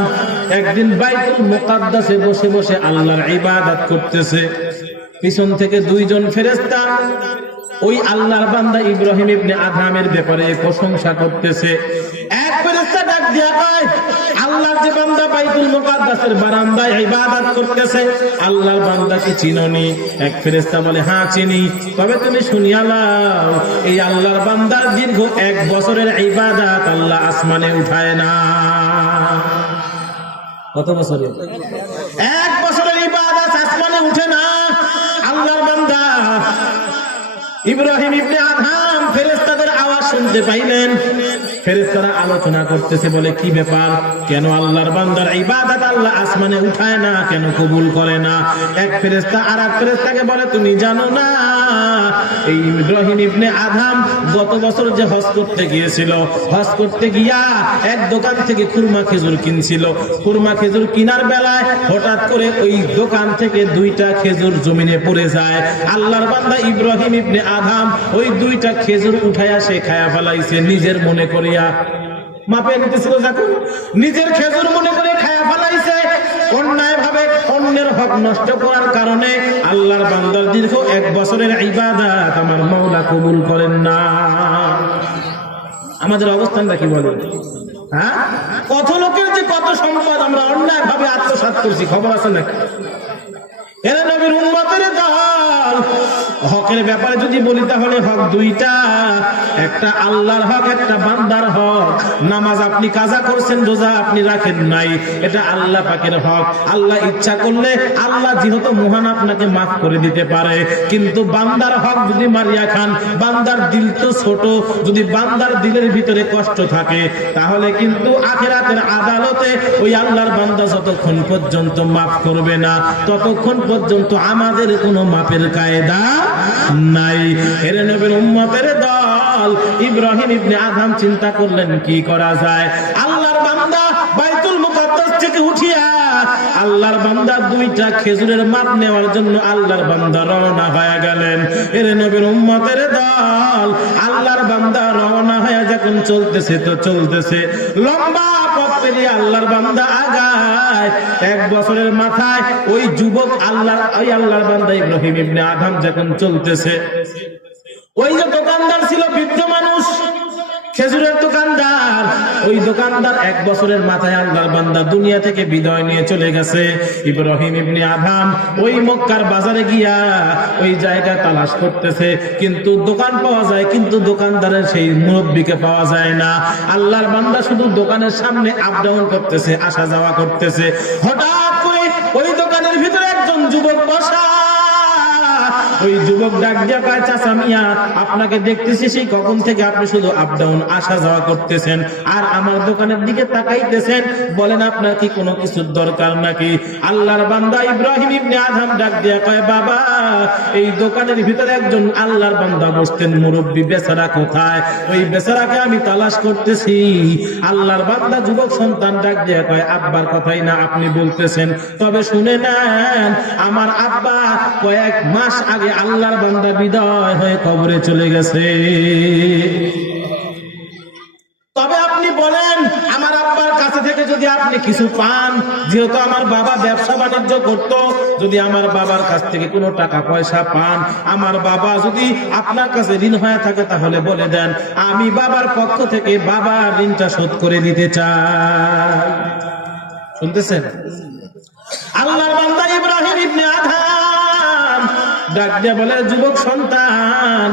একদিন বাইতুল মুকাদ্দাসে বসে বসে আল্লাহর ইবাদত করতেছে। পিছন থেকে দুইজন ফেরেশতা ওই আল্লাহর বান্দা ইব্রাহিম ইবনে আদহামের ব্যাপারে প্রশংসা করতেছে। এক ফেরেশতা ডাক দিয়া কয়, আল্লাহর যে বান্দা বাইতুল মুকাদ্দাসের বারান্দায় ইবাদত করতেছে, আল্লাহর বান্দাকে চিনোনি? এক ফেরেশতা বলে, হ্যাঁ চিনি। তবে তুমি শুনিয়া নাও, এই আল্লাহর বান্দার দীর্ঘ 1 বছরের ইবাদত আল্লাহ আসমানে উঠায় না। কত বছরের? 1 বছরের ইবাদত আসমানে উঠে না। আল্লাহর বান্দা ইব্রাহিম ইবনে আদহাম ফেরেশতাদের আওয়াজ শুনতে পাইলেন ফেরেশতারা আলোচনা করতেছে, বলে কি ব্যাপার, কেন আল্লাহর বান্দার ইবাদত আল্লাহ আসমানে উঠায় না, কেন কবুল করে না? এক ফেরেশতা আর এক ফেরেশতাকে বলে, তুমি জানো না এই ইব্রাহিম ইবনে আদম গত বছর যে হজ করতে গিয়েছিল, হজ করতে গিয়া এক দোকান থেকে খুরমা খেজুর কিনছিল। খুরমা খেজুর কিনার বেলায় হঠাৎ করে ওই দোকান থেকে 2টা খেজুর জমিনে পড়ে যায়। আল্লাহর বান্দা ইব্রাহিম ইবনে আদম ওই 2টা খেজুর উঠায়া সে খায়া ফেলাইছে নিজের মনে করিয়া। মাপে নিতেছিল যখন নিজের খেজুর মনে করে খায়া ফেলাইছে। অন্যায় ভাবে অন্যের হক নষ্ট করার কারণে আল্লাহর বান্দার দীর্ঘ 1 বছরের ইবাদত আমার মাওলা কবুল করেন না। আমাদের অবস্থানটা কি বলেন? হ্যাঁ, কত লোকের যে কত সম্পদ আমরা অন্যায় ভাবে আত্মসাৎ করছি, খবর আছে নাকি? এরা নবীর উম্মতের দল। হকের ব্যাপারে যদি বলি তাহলে হক 2টা, একটা আল্লাহর হক, একটা বান্দার হক। নামাজ আপনি কাজা করছেন, রোজা আপনি রাখেন নাই, এটা আল্লাহ পাকের হক। আল্লাহ ইচ্ছা করলে আল্লাহ যেহেতু মহান আপনাকে মাফ করে দিতে পারে, কিন্তু বান্দার হক যদি মারিয়া খান, বান্দার দিল তো ছোট, যদি বান্দার দিলের ভিতরে কষ্ট থাকে তাহলে কিন্তু আখিরাতের আদালতে ওই আল্লাহর বান্দা যতক্ষণ পর্যন্ত মাফ করবে না ততক্ষণ পর্যন্ত আমাদের কোনো মাপের কায়দা নাই। এর নবীর উম্মতের দল ইব্রাহিম ইবনে আদম চিন্তা করলেন কি করা যায়। আল্লাহর বান্দা বাইতুল মুকাদ্দাস থেকে উঠিয়া আল্লাহর বান্দা 2টা খেজুরের মাপ নেওয়ার জন্য আল্লাহর বান্দা রওনা হয়ে গেলেন। এর নবীর উম্মতের দল আল্লাহর বান্দা রওনা হয়ে যখন চলতেছে তো চলতেছে, লম্বা পথ পেরিয়ে আল্লাহর বান্দা আগায়। 1 বছরের মাথায় ওই যুবক আল্লাহর বান্দা ইব্রাহিম ইবনে আদম যখন চলতেছে, ওই যে দোকানদার ছিল বৃদ্ধ মানুষ, খেজুরের দোকানদার, ওই দোকানদার 1 বছরের মাথায় আল্লাহর বান্দা দুনিয়া থেকে বিদায় নিয়ে চলে গেছে। ইব্রাহিম ইবনে আদম ওই মক্কার বাজারে গিয়া ওই জায়গা তালাশ করতেছে, কিন্তু দোকান পাওয়া যায়, কিন্তু দোকানদারের সেই মুরব্বিকে পাওয়া যায় না। আল্লাহর বান্দা শুধু দোকানের সামনে আপ ডাউন করতেছে, আসা যাওয়া করতেছে। হঠাৎ করে ওই দোকানের ভিতরে একজন যুবক বসা। ওই যুবক ডাক দিয়া কয়, চাচা মিয়া, আপনাকে দেখতেছি সেই কখন থেকে আপনি শুধু আপ ডাউন আসা যাওয়া করতেছেন আর আমার দোকানের দিকে তাকাইতেছেন, বলেন আপনার কি কোনো কিছুর দরকার নাকি? আল্লাহর বান্দা ইব্রাহিম ইবনে আদম ডাক দিয়া কয়, বাবা, এই দোকানের ভিতরে একজন আল্লাহর বান্দা বসতেন, মুরব্বী, বেচারা কোথায়? ওই বেচারাকে আমি তালাশ করতেছি। আল্লাহর বান্দা যুবক সন্তান ডাক দিয়া কয়, আব্বার কথাই না আপনি বলতেছেন, তবে শুনে নেন, আমার আব্বা কয়েক মাস আগে আল্লাহর বান্দা বিদায় হয়ে কবরে চলে গেছে। তবে আপনি বলেন, আমার আব্বার কাছে থেকে যদি আপনি কিছু পান, যেহেতু আমার বাবা ব্যবসা বাণিজ্য করত, যদি আমার বাবার কাছ থেকে কোনো টাকা পয়সা পান, আমার বাবা যদি আপনার কাছে ঋণ হয়ে থাকে তাহলে বলে দেন, আমি বাবার পক্ষ থেকে বাবার ঋণটা শোধ করে দিতে চাই। শুনতেছেন? আল্লাহর বান্দা ইব্রাহিম ইবনে আদম ডাক দিয়ে বলে, যুবক সন্তান,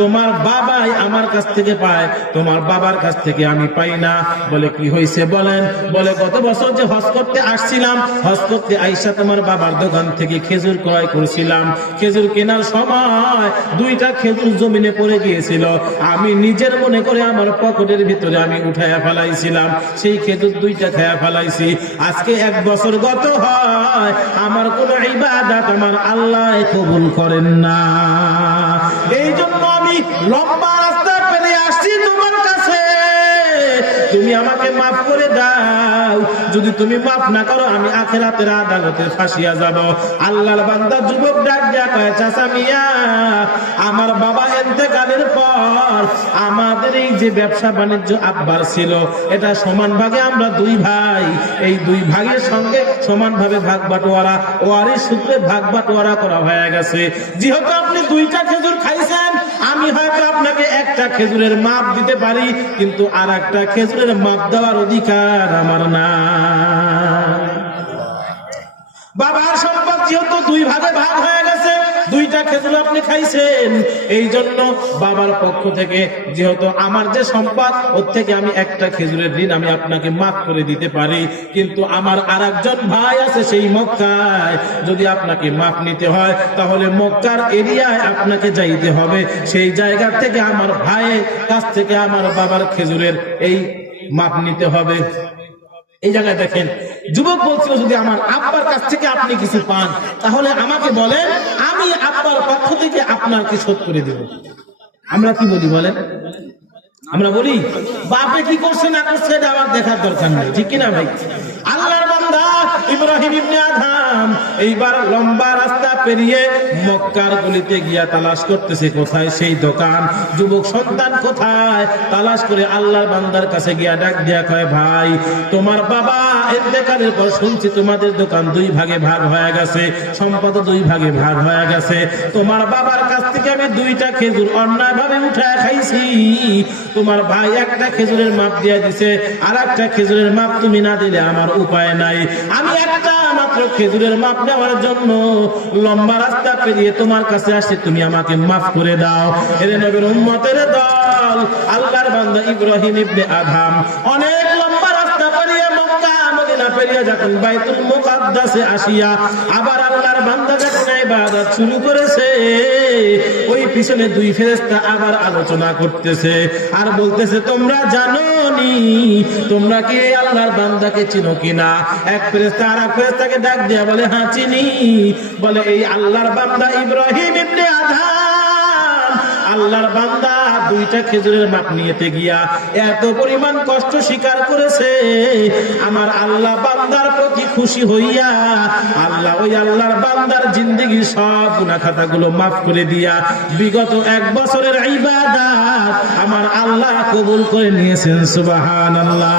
তোমার বাবাই আমার কাছ থেকে পায়, তোমার বাবার কাছ থেকে আমি পাই না। বলে কি হয়েছে বলেন? বলে গত বছর যে হজ করতে আসছিলাম, হজ করতে আইসা তোমার বাবার দোকান থেকে খেজুর ক্রয় করেছিলাম। খেজুর কেনার সময় 2টা খেজুর জমিনে পড়ে গিয়েছিল, আমি নিজের মনে করে আমার পকেটের ভিতরে আমি উঠাইয়া ফেলাইছিলাম, সেই খেজুর 2টা খাইয়া ফেলাইছি। আজকে 1 বছর গত হয়, আমার কোন ইবাদত আমার আল্লাহ কবুল করেন না। এই জন্য আমি লম্বা রাস্তা পেরে আসছি তোমার কাছে, তুমি আমাকে মাফ করে দাও। যদি তুমি মাফ না করো আমি আখিরাতের আদালতে ফাঁসিয়া যাব। আল্লাহর বান্দা যুবক ডাক দিয়া কয়, চাচা মিয়া, আমার বাবা ইন্তেকালের পর আমাদের এই যে ব্যবসা বাণিজ্য আব্বার ছিল, এটা সমান ভাগে আমরা 2 ভাই, এই 2 ভাগের সঙ্গে সমান ভাবে ভাগ বাটোয়ারা, ওয়ারিশ সূত্রে ভাগ বাটোয়ারা করা হয়ে গেছে। যেহেতু আপনি 2টা খেজুর খাইছেন, আমি হয়তো আপনাকে 1টা খেজুরের মাপ দিতে পারি, কিন্তু আর একটা খেজুরের মাপ দেওয়ার অধিকার আমার না। বাবার সম্পদ যেহেতু দুই ভাগে ভাগ হয়ে গেছে, দুইটা খেজুর আপনি খাইছেন, এই জন্য বাবার পক্ষ থেকে যেহেতু আমার যে সম্পদ ওর থেকে আমি একটা খেজুরের ঋণ আমি আপনাকে মাফ করে দিতে পারি, কিন্তু আমার আরেকজন ভাই আছে সেই মক্কায়, যদি আপনাকে মাফ নিতে হয় তাহলে মক্কার এরিয়ায় আপনাকে যাইতে হবে, সেই জায়গা থেকে আমার ভাইয়ের কাছ থেকে আমার বাবার খেজুরের এই মাপ নিতে হবে। এই জায়গায় দেখেন যুবক বলছিল যদি আমার আব্বার কাছ থেকে আপনি কিছু পান তাহলে আমাকে বলেন, আমি আব্বার পক্ষ থেকে আপনাকে শোধ করে দেব। আমরা কি বলি বলেন? আমরা বলি বাপে কি করছে না করছে এটা আমার দেখার দরকার নেই, ঠিক কিনা ভাই? আল্লাহর বান্দা ইব্রাহিম ইবনে আদম এইবার লম্বা রাস্তা পেরিয়ে মক্কার গলিতে গিয়া তালাশ করতেছে কোথায় সেই দোকান, যুবক সন্তান কোথায়, তালাশ করে আল্লাহর বান্দার কাছে গিয়া ডাক দিয়া কয়, ভাই তোমার বাবা ইন্তেকালের পর শুনছি তোমাদের দোকান দুই ভাগে ভাগ হয়ে গেছে, সম্পদ দুই ভাগে ভাগ হয়ে গেছে, তোমার বাবার কাছ থেকে আমি দুইটা খেজুর অন্যায় ভাবে উঠায় খাইছি, তোমার ভাই একটা খেজুরের মাপ দিয়ে দিছে, আর একটা খেজুরের মাপ তুমি না দিলে আমার উপায় নাই, আমি একটা মাত্র খেজুরের মাপ নেওয়ার জন্য লম্বা রাস্তা পেরিয়ে তোমার কাছে আসে, তুমি আমাকে মাফ করে দাও। এর নবীর উম্মতের দল আল্লাহর বান্দা ইব্রাহিম ইবনে আদম অনেক লম্বা রাস্তা পেরিয়ে মক্কা মদিনা পেরিয়ে যখন বাইতুল মুকাদ্দাসে আসিয়া আবার আল্লাহর বান্দা যখন ইবাদত শুরু করেছে, ওই পিছনে দুই ফেরেশতা আবার আলোচনা করতেছে আর বলতেছে, তোমরা জানোনি, তোমরা কি আল্লাহর বান্দাকে চিনো কিনা? এক ফেরেশতা আর এক ফেরেশতাকে ডাক দিয়া বলে, হ্যাঁ চিনি। বলে এই আল্লাহর বান্দা ইব্রাহিম ইবনে আদম, আল্লাহর বান্দা দুইটা খেজুরের মাপ নিয়েতে গিয়া এত পরিমাণ কষ্ট স্বীকার করেছে, আমার আল্লাহ বান্দার প্রতি খুশি হইয়া আল্লাহ ওই আল্লাহর বান্দার জিন্দেগির সব গুনাহ খাতাগুলো মাফ করে দিয়া বিগত 1 বছরের ইবাদত আমার আল্লাহ কবুল করে নিয়েছেন। সুবহানাল্লাহ।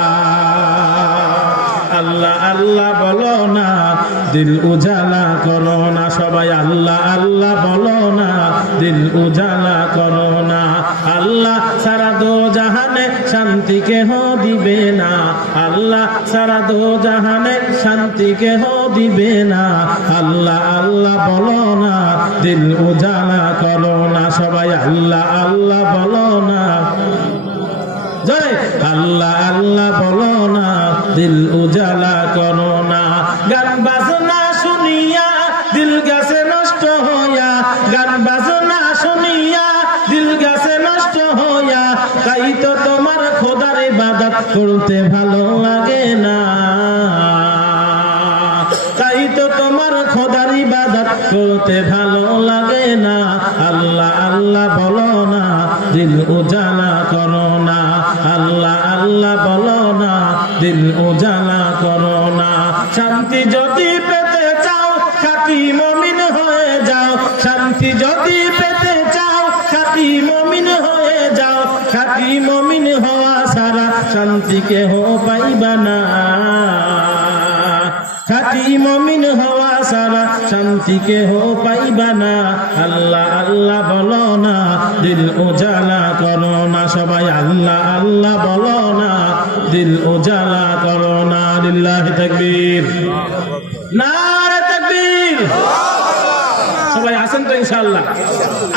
আল্লাহ আল্লাহ বলো না, দিল উজালা করো না, সবাই আল্লাহ আল্লাহ বলো না, দিল উজালা করো না, আল্লাহ সারা দো জাহানে শান্তি কেহ দিবে না, আল্লাহ সারা দো জাহানে শান্তি কেহ দিবে না, আল্লাহ আল্লাহ বলো না, দিল উজালা করো না, সবাই আল্লাহ আল্লাহ বলো না, জয় আল্লাহ আল্লাহ বলো না, দিল উজালা করো না। গান বাজনা শুনিয়া দিল গেছে নষ্ট হইয়া, গান বাজনা শুনিয়া দিল গেছে নষ্ট হইয়া, তাই তো তোমার খোদার ইবাদত করতে ভালো লাগে না, তাই তো তোমার খোদার ইবাদত করতে ভালো লাগে না, আল্লাহ আল্লাহ বলো না, দিল উজালা করো না, আল্লাহ আল্লাহ বলো না, দিল উজালা করো না। শান্তি যদি পেতে চাও খাঁটি মুমিন হয়ে যাও, শান্তি যদি পেতে চাও খাঁটি মুমিন হয়ে যাও, খাঁটি মুমিন হওয়া ছাড়া শান্তি কেহ পাইবা না, খাঁটি মুমিন হওয়া ছাড়া শান্তি কেহ পাইবা না, আল্লাহ আল্লাহ বলো না, দিল উজালা করো না, সবাই আল্লাহ আল্লাহ বলো না, দিল উজালা করো না। লিল্লাহি তাকবীর, নারে তাকবীর। সবাই আছেন তো ইনশাআল্লাহ?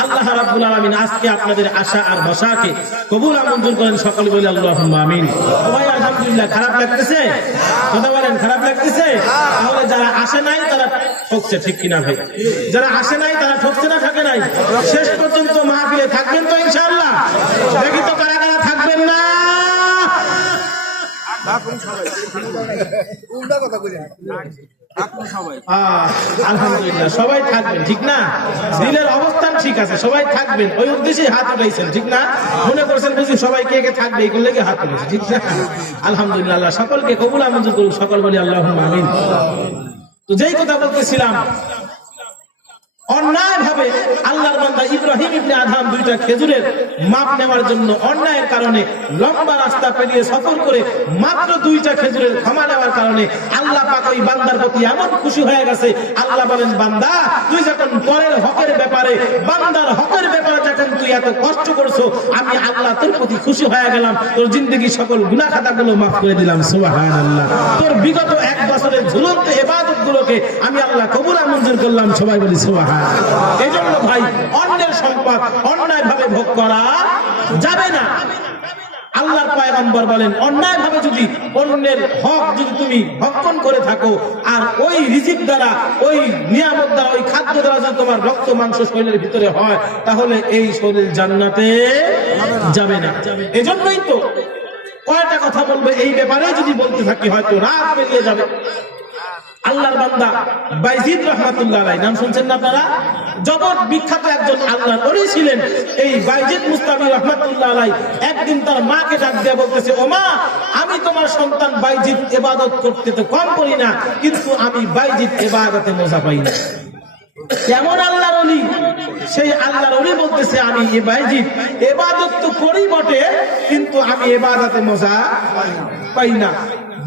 আল্লাহ রাব্বুল আলামিন আজকে আপনাদের আশা আর ভরসাকে কবুল আর মঞ্জুর করেন, সকলে বলি আল্লাহুম্মা আমিন। সবাই আলহামদুলিল্লাহ। খারাপ লাগতেছে? কথা বলেন, খারাপ লাগতেছে? তাহলে যারা আসে নাই তারা ঠকছে, ঠিক কিনা ভাই? যারা আসে নাই তারা ঠকছে না থাকে নাই? শেষ পর্যন্ত মাহফিলে থাকবেন তো ইনশাআল্লাহ? দেখি তো কারা কারা থাকবেন না। আলহামদুলিল্লাহ সবাই থাকবেন, ঠিক না? দিলের অবস্থান ঠিক আছে, সবাই থাকবেন, ওই উদ্দেশ্যে হাত উঠাইছেন, ঠিক না? মনে করছেন বুঝি সবাই কে কে থাকবে এই করলে হাত উঠেছে, ঠিক না? আলহামদুলিল্লাহ, সকলকে কবুল আর মঞ্জুর করুন, সকল বলি আল্লাহুম্মা আমিন। তো যেই কথা বলতেছিলাম, অন্যায় ভাবে আল্লাহর বান্দা ইব্রাহিম ইবনে আদহাম দুইটা খেজুরের মাপ নেওয়ার জন্য অন্যায়ের কারণে লম্বা রাস্তা পেরিয়ে সফর করে মাত্র দুইটা খেজুরের ক্ষমা নেওয়ার কারণে আল্লাহ পাক ওই বান্দার প্রতি এমন খুশি হয়ে গেছে। আল্লাহ বলেন, বান্দা তুই যখন পরের হকের ব্যাপারে, বান্দার হকের ব্যাপারে যখন তুই এত কষ্ট করছো, আমি আল্লাহ তোর প্রতি খুশি হয়ে গেলাম, তোর জিন্দগির সকল গুনাহ খাতাগুলো মাফ করে দিলাম। সুবহানাল্লাহ। তোর বিগত 1 বছরের ঝুলন্ত ইবাদত গুলোকে আমি আল্লাহ কবুল আর মঞ্জুর করলাম। সবাই বলি সুবহানাল্লাহ। এই জন্য ভাই, অন্যের সম্পদ অন্যায় ভাবে ভোগ করা যাবে না। আল্লাহর পয়গম্বর বলেন, অন্যায় ভাবে যদি অন্যের হক যদি তুমি ভক্ষণ করে থাকো, আর ওই রিজিক দ্বারা, ওই নিয়ামত দ্বারা, ওই খাদ্য দ্বারা যদি তোমার রক্ত মাংস শরীরের ভিতরে হয়, তাহলে এই শরীর জান্নাতে যাবে না। এজন্যই তো কয়টা কথা বলবে এই ব্যাপারে যদি বলতে থাকি হয়তো রাত পেরিয়ে যাবে। আল্লাহর বান্দা বাইজিদ রাহমাতুল্লাহ আলাইহি, নাম শুনছেন না আপনারা? জগৎ বিখ্যাত একজন আল্লাহর ওলি ছিলেন এই বাইজিদ মুস্তামি রাহমাতুল্লাহ আলাইহি। একদিন তার মাকে ডাক দিয়ে বলতেছে, ও মা, আমি তোমার সন্তান বাইজিদ ইবাদত করতে তো কম করি না, কিন্তু আমি বাইজিদ ইবাদতে মজা পাই না। কেমন আল্লাহর ওলি? সেই আল্লাহর ওলি বলতেছে, আমি বাইজিদ ইবাদত তো করি বটে, কিন্তু আমি ইবাদতে মজা পাই না।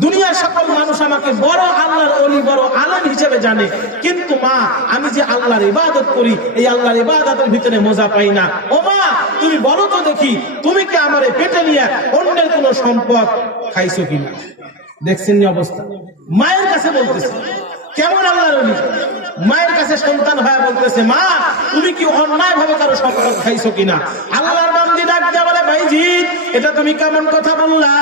দুনিয়ার সকল মানুষ আমাকে বড় আল্লাহর ওলি, বড় আলেম হিসেবে জানে, কিন্তু মা, আমি যে আল্লাহর ইবাদত করি, এই আল্লাহর ইবাদতের ভিতরে মজা পাই না। ও মা, তুমি বলো তো দেখি, তুমি কি আমারে পেটে নিয়ে অন্যের কোনো সম্পদ খাইছো কিনা? দেখছেন অবস্থা। মায়ের কাছে বলতেছে, কেমন আল্লাহর ওলি? মায়ের কাছে সন্তান হয়ে বলতেছে, মা, তুমি কি অন্যায় ভাবে কারো সম্পদ খাইছো কিনা? আল্লাহর বান্দি ডাক দিয়ে বলে, বাইজিদ, এটা তুমি কেমন কথা বললা?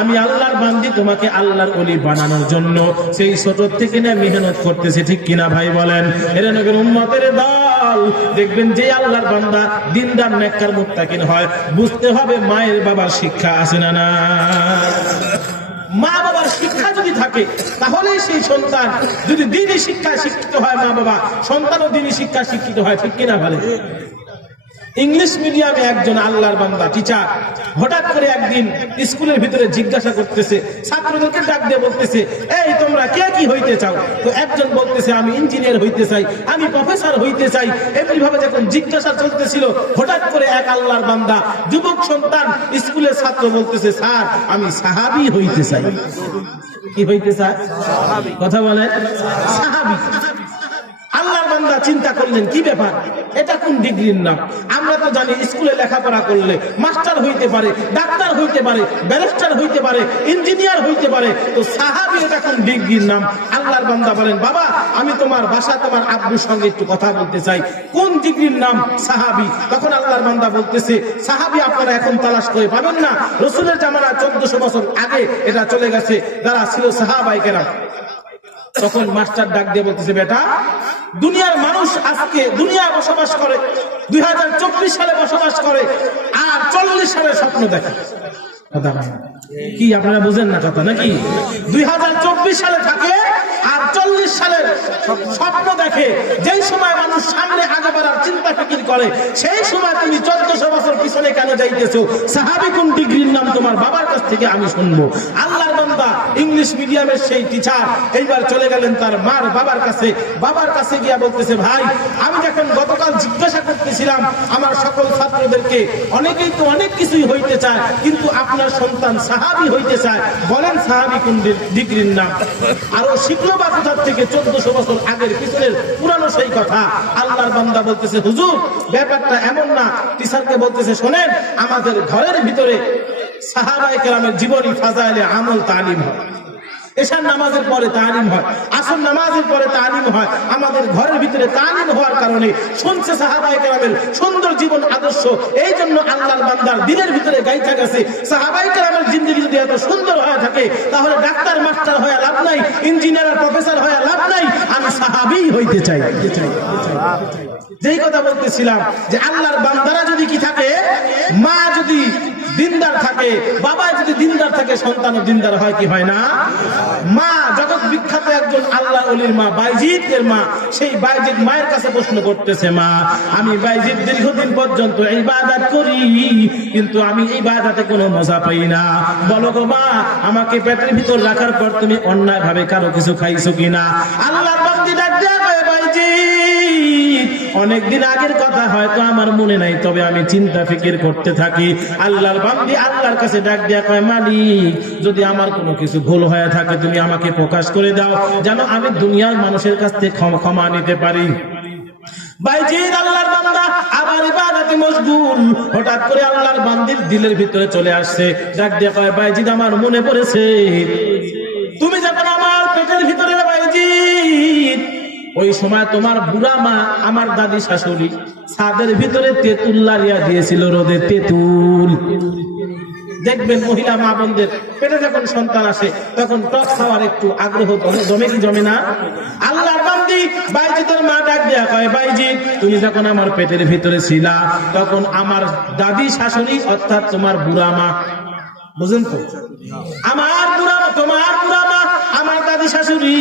আমি আল্লাহর বান্দি, তোমাকে আল্লাহর ওলি বানানোর জন্য সেই ছোট থেকে না মেহনত করতেছে, ঠিক কিনা ভাই বলেন? এরা নবীর উম্মতের দল। দেখবেন যে আল্লাহর বান্দা দিনদার নেককার মুত্তাকিন হয়, বুঝতে হবে মায়ের বাবার শিক্ষা আছে না না। মা বাবার শিক্ষা যদি থাকে, তাহলে সেই সন্তান যদি দ্বীনি শিক্ষায় শিক্ষিত হয়, মা বাবা, সন্তানও দ্বীনি শিক্ষায় শিক্ষিত হয়, ঠিক কিনা বলে? ইংলিশ মিডিয়ামে একজন আল্লাহর বান্দা টিচার হঠাৎ করে একদিন স্কুলের ভিতরে জিজ্ঞাসা করতেছে, ছাত্রদেরকে ডাক দিয়ে বলতেছে, এই তোমরা কে কি হইতে চাও? তো একজন বলতেছে, আমি ইঞ্জিনিয়ার হইতে চাই, আমি প্রফেসর হইতে চাই। এমনি ভাবে যখন জিজ্ঞাসা চলতেছিল, হঠাৎ করে এক আল্লাহর বান্দা যুবক সন্তান স্কুলের ছাত্র বলতেছে, স্যার, আমি সাহাবী হইতে চাই। কি হইতে চাই? কথা বলে, সাহাবী। আল্লাহর বান্দা চিন্তা করলেন, কি ব্যাপার, এটা কোন ডিগ্রির নাম? আমরা তো জানি স্কুলে লেখাপড়া করলে মাস্টার হইতে পারে, ডাক্তার হইতে পারে, ব্যারিস্টার হইতে পারে, ইঞ্জিনিয়ার হইতে পারে, তো সাহাবী এটা কোন ডিগ্রির নাম? আল্লাহর বান্দা বলেন, বাবা, আমি তোমার বাসা তোমার আব্বুর সঙ্গে একটু কথা বলতে চাই, কোন ডিগ্রির নাম? সাহাবী। তখন আল্লাহর বান্দা বলতেছে, সাহাবী আপনারা এখন তালাশ করে পাবেন না, রাসূলের জামানা 1400 বছর আগে এটা চলে গেছে, যারা ছিল সাহাবায়ে কেরাম। তখন মাস্টার ডাক দিয়ে বলতেছে, বেটা, দুনিয়ার মানুষ আজকে দুনিয়ায় বসবাস করে, 2024 সালে বসবাস করে, আর 40 সালে স্বপ্ন দেখে। কথা কি আপনারা বুঝেন না কথা নাকি? 2024 সালে থাকে আর 40 সালের স্বপ্ন দেখে। যেই সময় মানুষ সামনে আগে বাড়ার চিন্তা ফিকির করে, সেই সময় তুমি 1400 বছর পিছনে কেন যাইতেছো? সাহাবী কোন ডিগ্রির নাম তোমার বাবার কাছ থেকে আমি শুনবো। আল্লাহর বান্দা ইংলিশ মিডিয়ামের সেই টিচার এইবার চলে গেলেন তার মার বাবার কাছে। বাবার কাছে গিয়া বলতেছে, ভাই, আমি যখন গতকাল জিজ্ঞাসা করতেছিলাম আমার সকল ছাত্রদেরকে, অনেকেই তো অনেক কিছুই হইতে চায়, কিন্তু আপনার সন্তান সাহাবী হইতে চায়, বলেন সাহাবী কোন ডিগ্রির নাম? আরো শিখলো বা কোথার থেকে? 1400 বছর আগের পিছনের পুরানো সেই কথা। আল্লাহর বান্দা বলতেছে, হুজুর, ব্যাপারটা এমন না। টিচারকে বলতেছে, শোনেন, আমাদের ঘরের ভিতরে সাহাবায়ে কেরামের জীবনী ফাজাইলে আমল তালিম হয়, এশার নামাজের পরে তালিম হয়, আসর নামাজের পরে তালিম হয়। আমাদের ঘরের ভিতরে তালিম হওয়ার কারণে শুনছে সাহাবায়ে কেরামের সুন্দর জীবন আদর্শ। এই জন্য আল্লাহর বান্দার দিনের ভিতরে গাইথা গেছে, সাহাবায়ে কেরামের জিন্দেগি যদি এত সুন্দর হয়ে থাকে, তাহলে ডাক্তার মাস্টার হয়ে লাভ নাই, ইঞ্জিনিয়ার আর প্রফেসর হয়ে লাভ নাই, আমি সাহাবী হইতে চাই। যেই কথা বলতেছিলাম যে আল্লাহর বান্দারা যদি কি থাকে, মা যদি দিনদার থাকে, বাবা যদি দিনদার থাকে, সন্তানও দিনদার হয় কি হয় না? মা জগৎ বিখ্যাত একজন আল্লাহ ওলির মা, বাইজিদ এর মা, সেই বাইজিদ মায়ের কাছে প্রশ্ন করতেছে, মা, আমি বাইজিদ দীর্ঘদিন পর্যন্ত ইবাদত করি, কিন্তু আমি ইবাদতে কোনো মজা পাই না। বলো গো মা, আমাকে পেটের ভিতর রাখার পর তুমি অন্যায় ভাবে কারো কিছু খাইছো কিনা? আল্লাহর বান্দি ডাক দেয়া কয়, বাইজিদ, অনেকদিন আগের কথা হয়তো আমার মনে নাই, তবে আমি চিন্তা ফিকির করতে থাকি। আল্লাহর বান্দি আল্লাহর কাছে ডাক দিয়া কয়, মালিক যদি আমার কোনো কিছু ভুল হয়ে থাকে তুমি আমাকে প্রকাশ করে দাও, যেন আমি দুনিয়ার মানুষের কাছ থেকে ক্ষমা নিতে পারি। বাইজির আল্লাহর বান্দা আবার ইবাদতে মশগুল। হঠাৎ করে আল্লাহর বান্দির দিলের ভিতরে চলে আসছে, ডাক দিয়ে কয়, বাইজিদ আমার মনে পড়েছে তুমি যখন আমার পেটের ভিতরে বাইজিদ, ওই সময় তোমার বুড়া মা আমার দাদি শাশুড়ি ছাদের ভিতরে তেঁতুল লাড়িয়া দিয়েছিল, রোদে তেঁতুল। দেখবেন মহিলা মা বোনদের পেটে যখন সন্তান আসে তখন টক খাওয়ার একটু আগ্রহ জমে কি জমে না? আল্লাহর বান্দি বাইজিদের মা ডাক দেয়া কয়, বাইজিদ তুমি যখন আমার পেটের ভিতরে ছিলা তখন আমার দাদি শাশুড়ি অর্থাৎ তোমার বুড়া মা, বুঝেন তো, আমার বুড়া মা, তোমার বুড়া মা আমার দাদি শাশুড়ি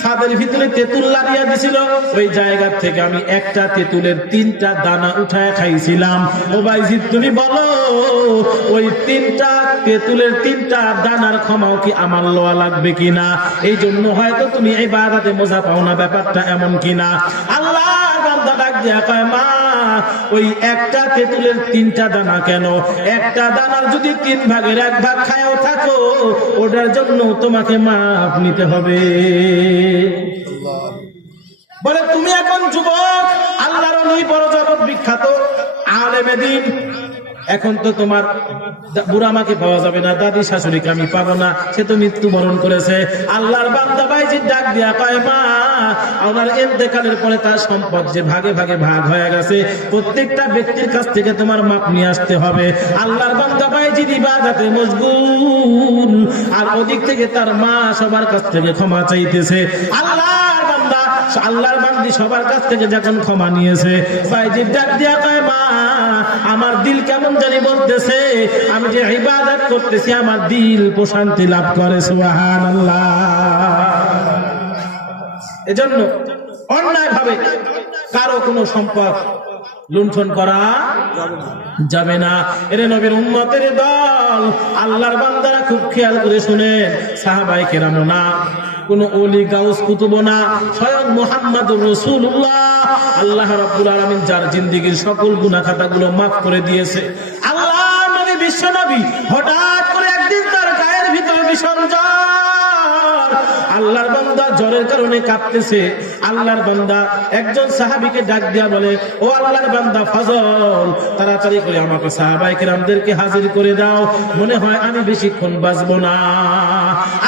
ছাদের ভিতরে তেঁতুল লাড়িয়া দিছিল, ওই জায়গা থেকে আমি একটা তেঁতুলের 3টা দানা উঠায় খাইছিলাম। ও বাইজিদ তুমি বলো ওই 3টা তেঁতুলের 3টা দানার ক্ষমাও কি আমার লওয়া লাগবে কিনা? এই জন্য হয়তো তুমি এই ইবাদতে মজা পাও না, ব্যাপারটা এমন কিনা? আল্লাহ বান্দা ডাক দিয়া কয়, মা ওই একটা তেঁতুলের 3টা দানা কেন? একটা দানার যদি 3 ভাগের 1 ভাগ খায়ও থাকো ওটার জন্য তোমাকে মাপ নিতে হবে। বলে তুমি এখন যুবক, আল্লাহর ওলি বড় জগৎ বিখ্যাত আলেমে দ্বীন, এখন তো তোমার বুড়া মাকে পাওয়া যাবে না, দাদি শাশুড়িকে আমি পাবো না, সে তো মৃত্যুবরণ করেছে। আল্লাহর বান্দা বাইজিদ ডাক দিয়া কয়, মা ওনার ইন্তেকালের পরে তার সম্পদ যে ভাগে ভাগে ভাগ হয়ে গেছে প্রত্যেকটা ব্যক্তির কাছ থেকে তোমার মাপ নিয়ে আসতে হবে। আল্লাহর বান্দা বাইজিদ ইবাদতে মশগুল, আর ওদিক থেকে তার মা সবার কাছ থেকে ক্ষমা চাইতেছে। আল্লাহর বান্দি সবার কাছ থেকে যখন ক্ষমা নিয়েছে, বাইজিদ ডাক দিয়া কয়, মা আমার দিল কেমন জানি বলতেছে আমি যে ইবাদত করতেছি আমার দিল প্রশান্তি লাভ করে। সুবহানাল্লাহ। এজন্য অন্যায় ভাবে কারো কোনো সম্পদ লুণ্ঠন করা যাবে না। এরে নবীর উম্মতের দল, আল্লাহর বান্দারা খুব খেয়াল করে শুনেন, সাহাবায়ে কেরাম না, কোন ওলি গাউস কুতুব না, স্বয়ং মুহাম্মদুর রাসূলুল্লাহ। আল্লাহ রাব্বুল আলামিন যার জিন্দেগীর সকল গুনাহ খাতাগুলো maaf করে দিয়েছে। আল্লাহ নবী বিশ্ব নবী হঠাৎ করে একদিন তার গায়ের ভিতরে ভীষণ জ্বর, আল্লাহর বান্দা জ্বরের কারণে কাঁপতেছে। আল্লাহর বান্দা একজন সাহাবীকে ডাক দিয়া বলে, ও আল্লাহর বান্দা ফজল, তাড়াতাড়ি করে আমাকে সাহাবায়ে কেরামদেরকে হাজির করে দাও, মনে হয় আমি বেশিক্ষণ বাঁচবো না।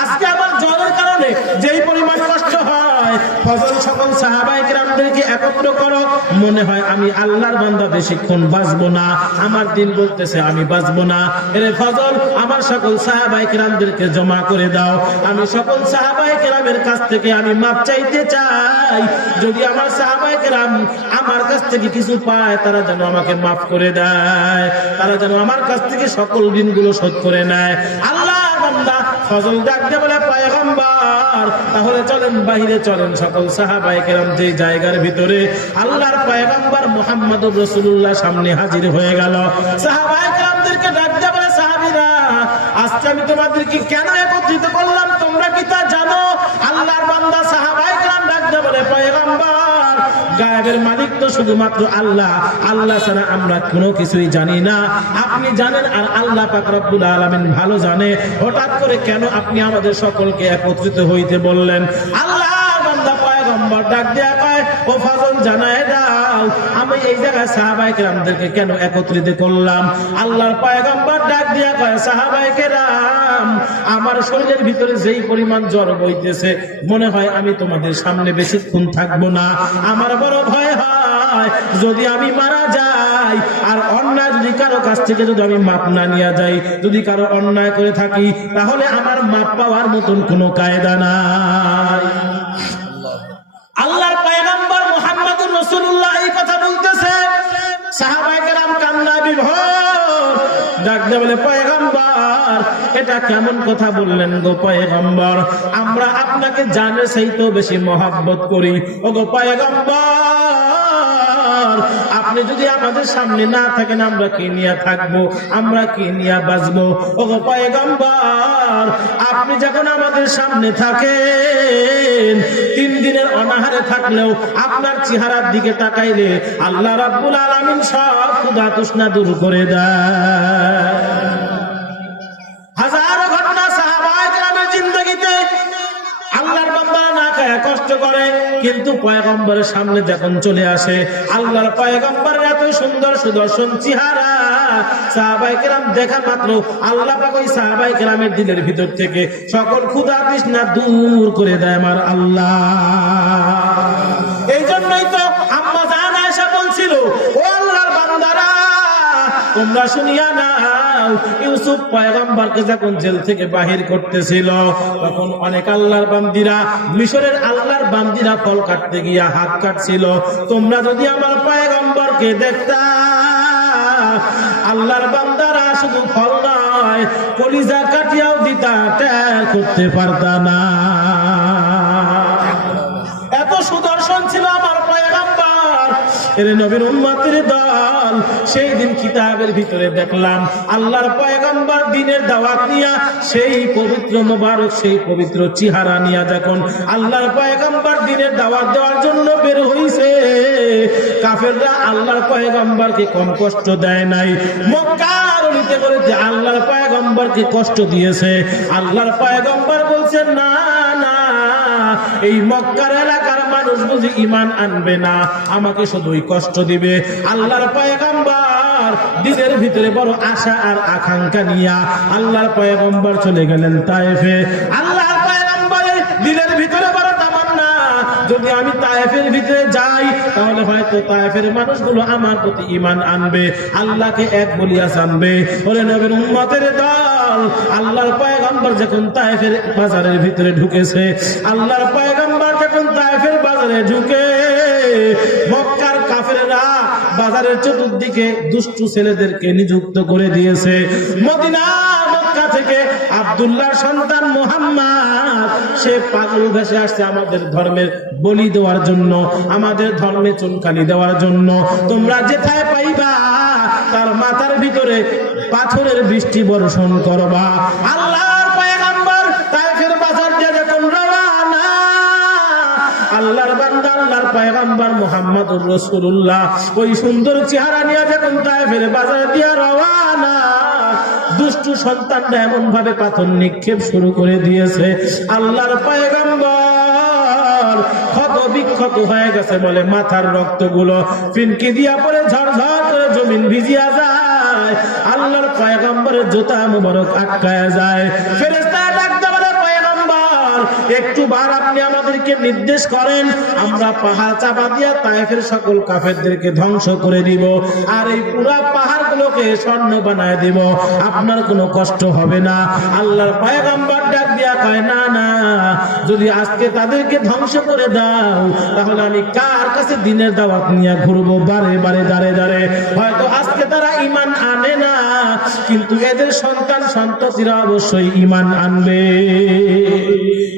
আজকে আমার জ্বরের কারণে যেই পরিমাণ কষ্ট হয়, ফজল সকল সাহাবায়ে কেরামদেরকে একত্র করো, মনে হয় আমি আল্লাহর বান্দা বেশিক্ষণ বাঁচবো না, আমার দিন বলতেছে আমি বাঁচবো না। এরে ফজল আমার সকল সাহাবায়ে কেরামদেরকে জমা করে দাও, আমি সকল সাহাবায়ে কেরামের কাছ থেকে আমি মাপ চাইতে চাই, যদি আমার সাহাবায়ে কেরাম আমার কাছ থেকে কিছু পায় তারা যেন আমাকে মাফ করে দেয়, তারা যেন আমার কাছ থেকে সকল দিনগুলো শোধ করে নেয়। আল্লাহর বান্দা ফজল ডাক দিয়ে বলে, পয়গম্বর তাহলে চলেন বাহিরে চলেন। সকল সাহাবায়ে কেরাম যে জায়গার ভিতরে আল্লাহর পয়গম্বর মুহাম্মদুর রাসূলুল্লাহ সামনে হাজির হয়ে গেল, সাহাবায়ে কেরামদেরকে ডাক দিয়ে বলে, সাহাবীরা আজকে আমি তোমাদেরকে কেন একত্রিত করলাম তোমরা কি তা জানো? আল্লাহর বান্দা সাহাবায়ে কেরাম ডাক দিয়ে বলে, পয়গম্বর গায়েবের মালিক তো শুধুমাত্র আল্লাহ, আল্লাহ ছাড়া আমরা কোনো কিছুই জানি না, আপনি জানেন আর আল্লাহ পাক রব্বুল আলামিন ভালো জানে, হঠাৎ করে কেন আপনি আমাদের সকলকে একত্রিত হইতে বললেন? আল্লাহর বান্দা পয়গম্বর ডাক দেয়া কয়, ও ফজল জানায় দাও আমি এই জায়গায় সাহাবায়ে কেরামদেরকে কেন একত্রিত করলাম? আল্লাহর পয়গম্বর ডাক দেয়া কয়, সাহাবায়ে কেরাম আমার শরীরের ভিতরে যেই পরিমাণ জ্বর বইতেছে মনে হয় আমি তোমাদের সামনে বেশিক্ষণ থাকবো না, আমার বড় ভয় হয় যদি আমি মারা যাই আর অন্যায় যদি কারো কাছ থেকে যদি আমি মাপ না নিয়ে যাই, যদি কারো অন্যায় করে থাকি তাহলে আমার মাপ পাওয়ার মতন কোনো কায়দা নাই। আল্লাহর পয়গম্বর মুহাম্মদুর রাসূলুল্লাহ এই কথা বলতেছে, সাহাবায়ে কেরাম কান্নায় বিভোর, ডাক দিয়ে বলে, পয়গম্বর এটা কেমন কথা বললেন গো পয়গম্বর, আমরা আপনাকে জানে সেই তো বেশি মহব্বত করি। ও গো পয়গম্বর আপনি আপনি যদি আমাদের সামনে না থাকেন আমরা কি নিয়ে থাকবো, আমরা কি নিয়ে বাঁচবো? ওগো পয়গম্বর, আপনি যখন আমাদের সামনে থাকেন, 3 দিনের অনাহারে থাকলেও আপনার চেহারার দিকে তাকাইলে আল্লাহ রাব্বুল আলামিন সব ক্ষুধা তৃষ্ণা দূর করে দেয়। হাজারো ঘটনা সাহাবায়ে কেরামের জিন্দেগিতে আল্লাহর বান্দারা না খায় কষ্ট করে, কিন্তু পয়গম্বরের সামনে যখন চলে আসে আল্লাহর পয়গম্বরের এত সুন্দর সুদর্শন চেহারা, সাহাবায়ে কেরাম দেখা মাত্র আল্লাহ পাক ওই সাহাবায়ে কেরামের দিলের ভিতর থেকে সকল ক্ষুধা তৃষ্ণা দূর করে দেয় আমার আল্লাহ। এই জন্যই তো আম্মা জান আয়েশা বলছিল, ও আল্লাহর বান্দারা তোমরা শুনিয়া নাও, ইউসুফ পয়গম্বরকে যখন জেল থেকে বাহির করতেছিল তখন অনেক আল্লাহর বান্দীরা, মিশরের আল্লাহর বান্দীরা ফল কাটতে গিয়া হাত কাটছিল। তোমরা যদি আমার পয়গম্বরকে দেখতা, আল্লাহর বান্দারা শুধু ফল নয় কলিজা কাটিয়াও দিতা, ত্যাগ করতে পারতা না। এত সুদর্শন ছিল আমার পয়গম্বর। এর নবীর উম্মতের দল, সেই দিন কিতাবের ভিতরে দেখলাম আল্লাহর পয়গম্বর দিনের দাওয়াত নিয়া সেই পবিত্র মোবারক, সেই পবিত্র চেহারা নিয়া যখন আল্লাহর পয়গম্বর দিনের দাওয়াত দেওয়ার জন্য বের হইছে, কাফেররা আল্লাহর পয়গম্বরকে কম কষ্ট দেয় নাই। মক্কার অলিতে গলিতে আল্লাহর পয়গম্বরকে কষ্ট দিয়েছে। আল্লাহর পয়গম্বর বলছেন, না না, এই মক্কার এলাকার মানুষ বুঝি ঈমান আনবে না, আমাকে শুধুই কষ্ট দিবে। আল্লাহর পয়গম্বর দিনের ভিতরে বড় আশা আর আকাঙ্ক্ষা নিয়া আল্লাহর পয়গম্বর চলে গেলেন তায়েফে। আল্লাহর পয়গম্বরের দিনের ভিতরে বড় তামান্না, যদি আমি তায়েফের ভিতরে যাই তাহলে হয়তো তায়েফের মানুষগুলো আমার প্রতি ঈমান আনবে, আল্লাহকে এক বলিয়া জানবে। ওরে নবীর উম্মতের দল, আল্লাহর পয়গম্বর যখন তায়েফের বাজারের ভিতরে ঢুকেছে, আল্লাহর পয়গম্বর যখন তায়েফের বাজারে ঢুকে, মক্কার কাফেররা বাজারের চতুর্দিকে দুষ্টু ছেলেদেরকে নিযুক্ত করে দিয়েছে। মদিনা মক্কা থেকে আব্দুল্লাহর সন্তান মুহাম্মদ, সে পাগল ভেসে আসছে আমাদের ধর্মের বলি দেওয়ার জন্য, আমাদের ধর্মে চুনকালি দেওয়ার জন্য। তোমরা যেথায় পাইবা তার মাথার ভিতরে পাথরের বৃষ্টি বর্ষণ করবা। আল্লাহর পয়গম্বর তায়েফের বাজার দিয়ে যখন রওনা, আল্লাহর বান্দা আল্লাহর পয়গম্বর মুহাম্মদুর রাসূলুল্লাহ ওই সুন্দর চেহারা নিয়ে যখন তায়েফের বাজার দিয়ে রওনা, দুষ্টু সন্তানরা এমন ভাবে পাথর নিক্ষেপ শুরু করে দিয়েছে, আল্লাহর পয়গম্বর ক্ষত বিক্ষত হয়ে গেছে, বলে মাথার রক্তগুলো ফিনকি দিয়া পড়ে ঝরঝর করে জমিন ভিজিয়া যায়, আল্লাহর পয়গম্বরের জুতা মুবারক আটকায়া যায়। ফেরেশতা ডাকতে বলে, পয়গম্বর একটু বার আপনি আমাদেরকে নির্দেশ করেন, আমরা পাহাড় চাপা দিয়া তায়েফের সকল কাফেরদেরকে ধ্বংস করে দিব, আর এই পুরা পাহাড়গুলোকে স্বর্ণ বানায় দিব, আপনার কোনো কষ্ট হবে না। আল্লাহর পয়গম্বর ডাক দিয়া কয়, না না, যদি আজকে তাদেরকে ধ্বংস করে দাও তাহলে আমি কার কাছে দিনের দাওয়াত নিয়ে ঘুরবো বারে বারে দাঁড়ে দাঁড়ে? হয়তো আজকে তারা ঈমান আনে না, কিন্তু এদের সন্তান সন্ততিরা অবশ্যই ঈমান আনবে।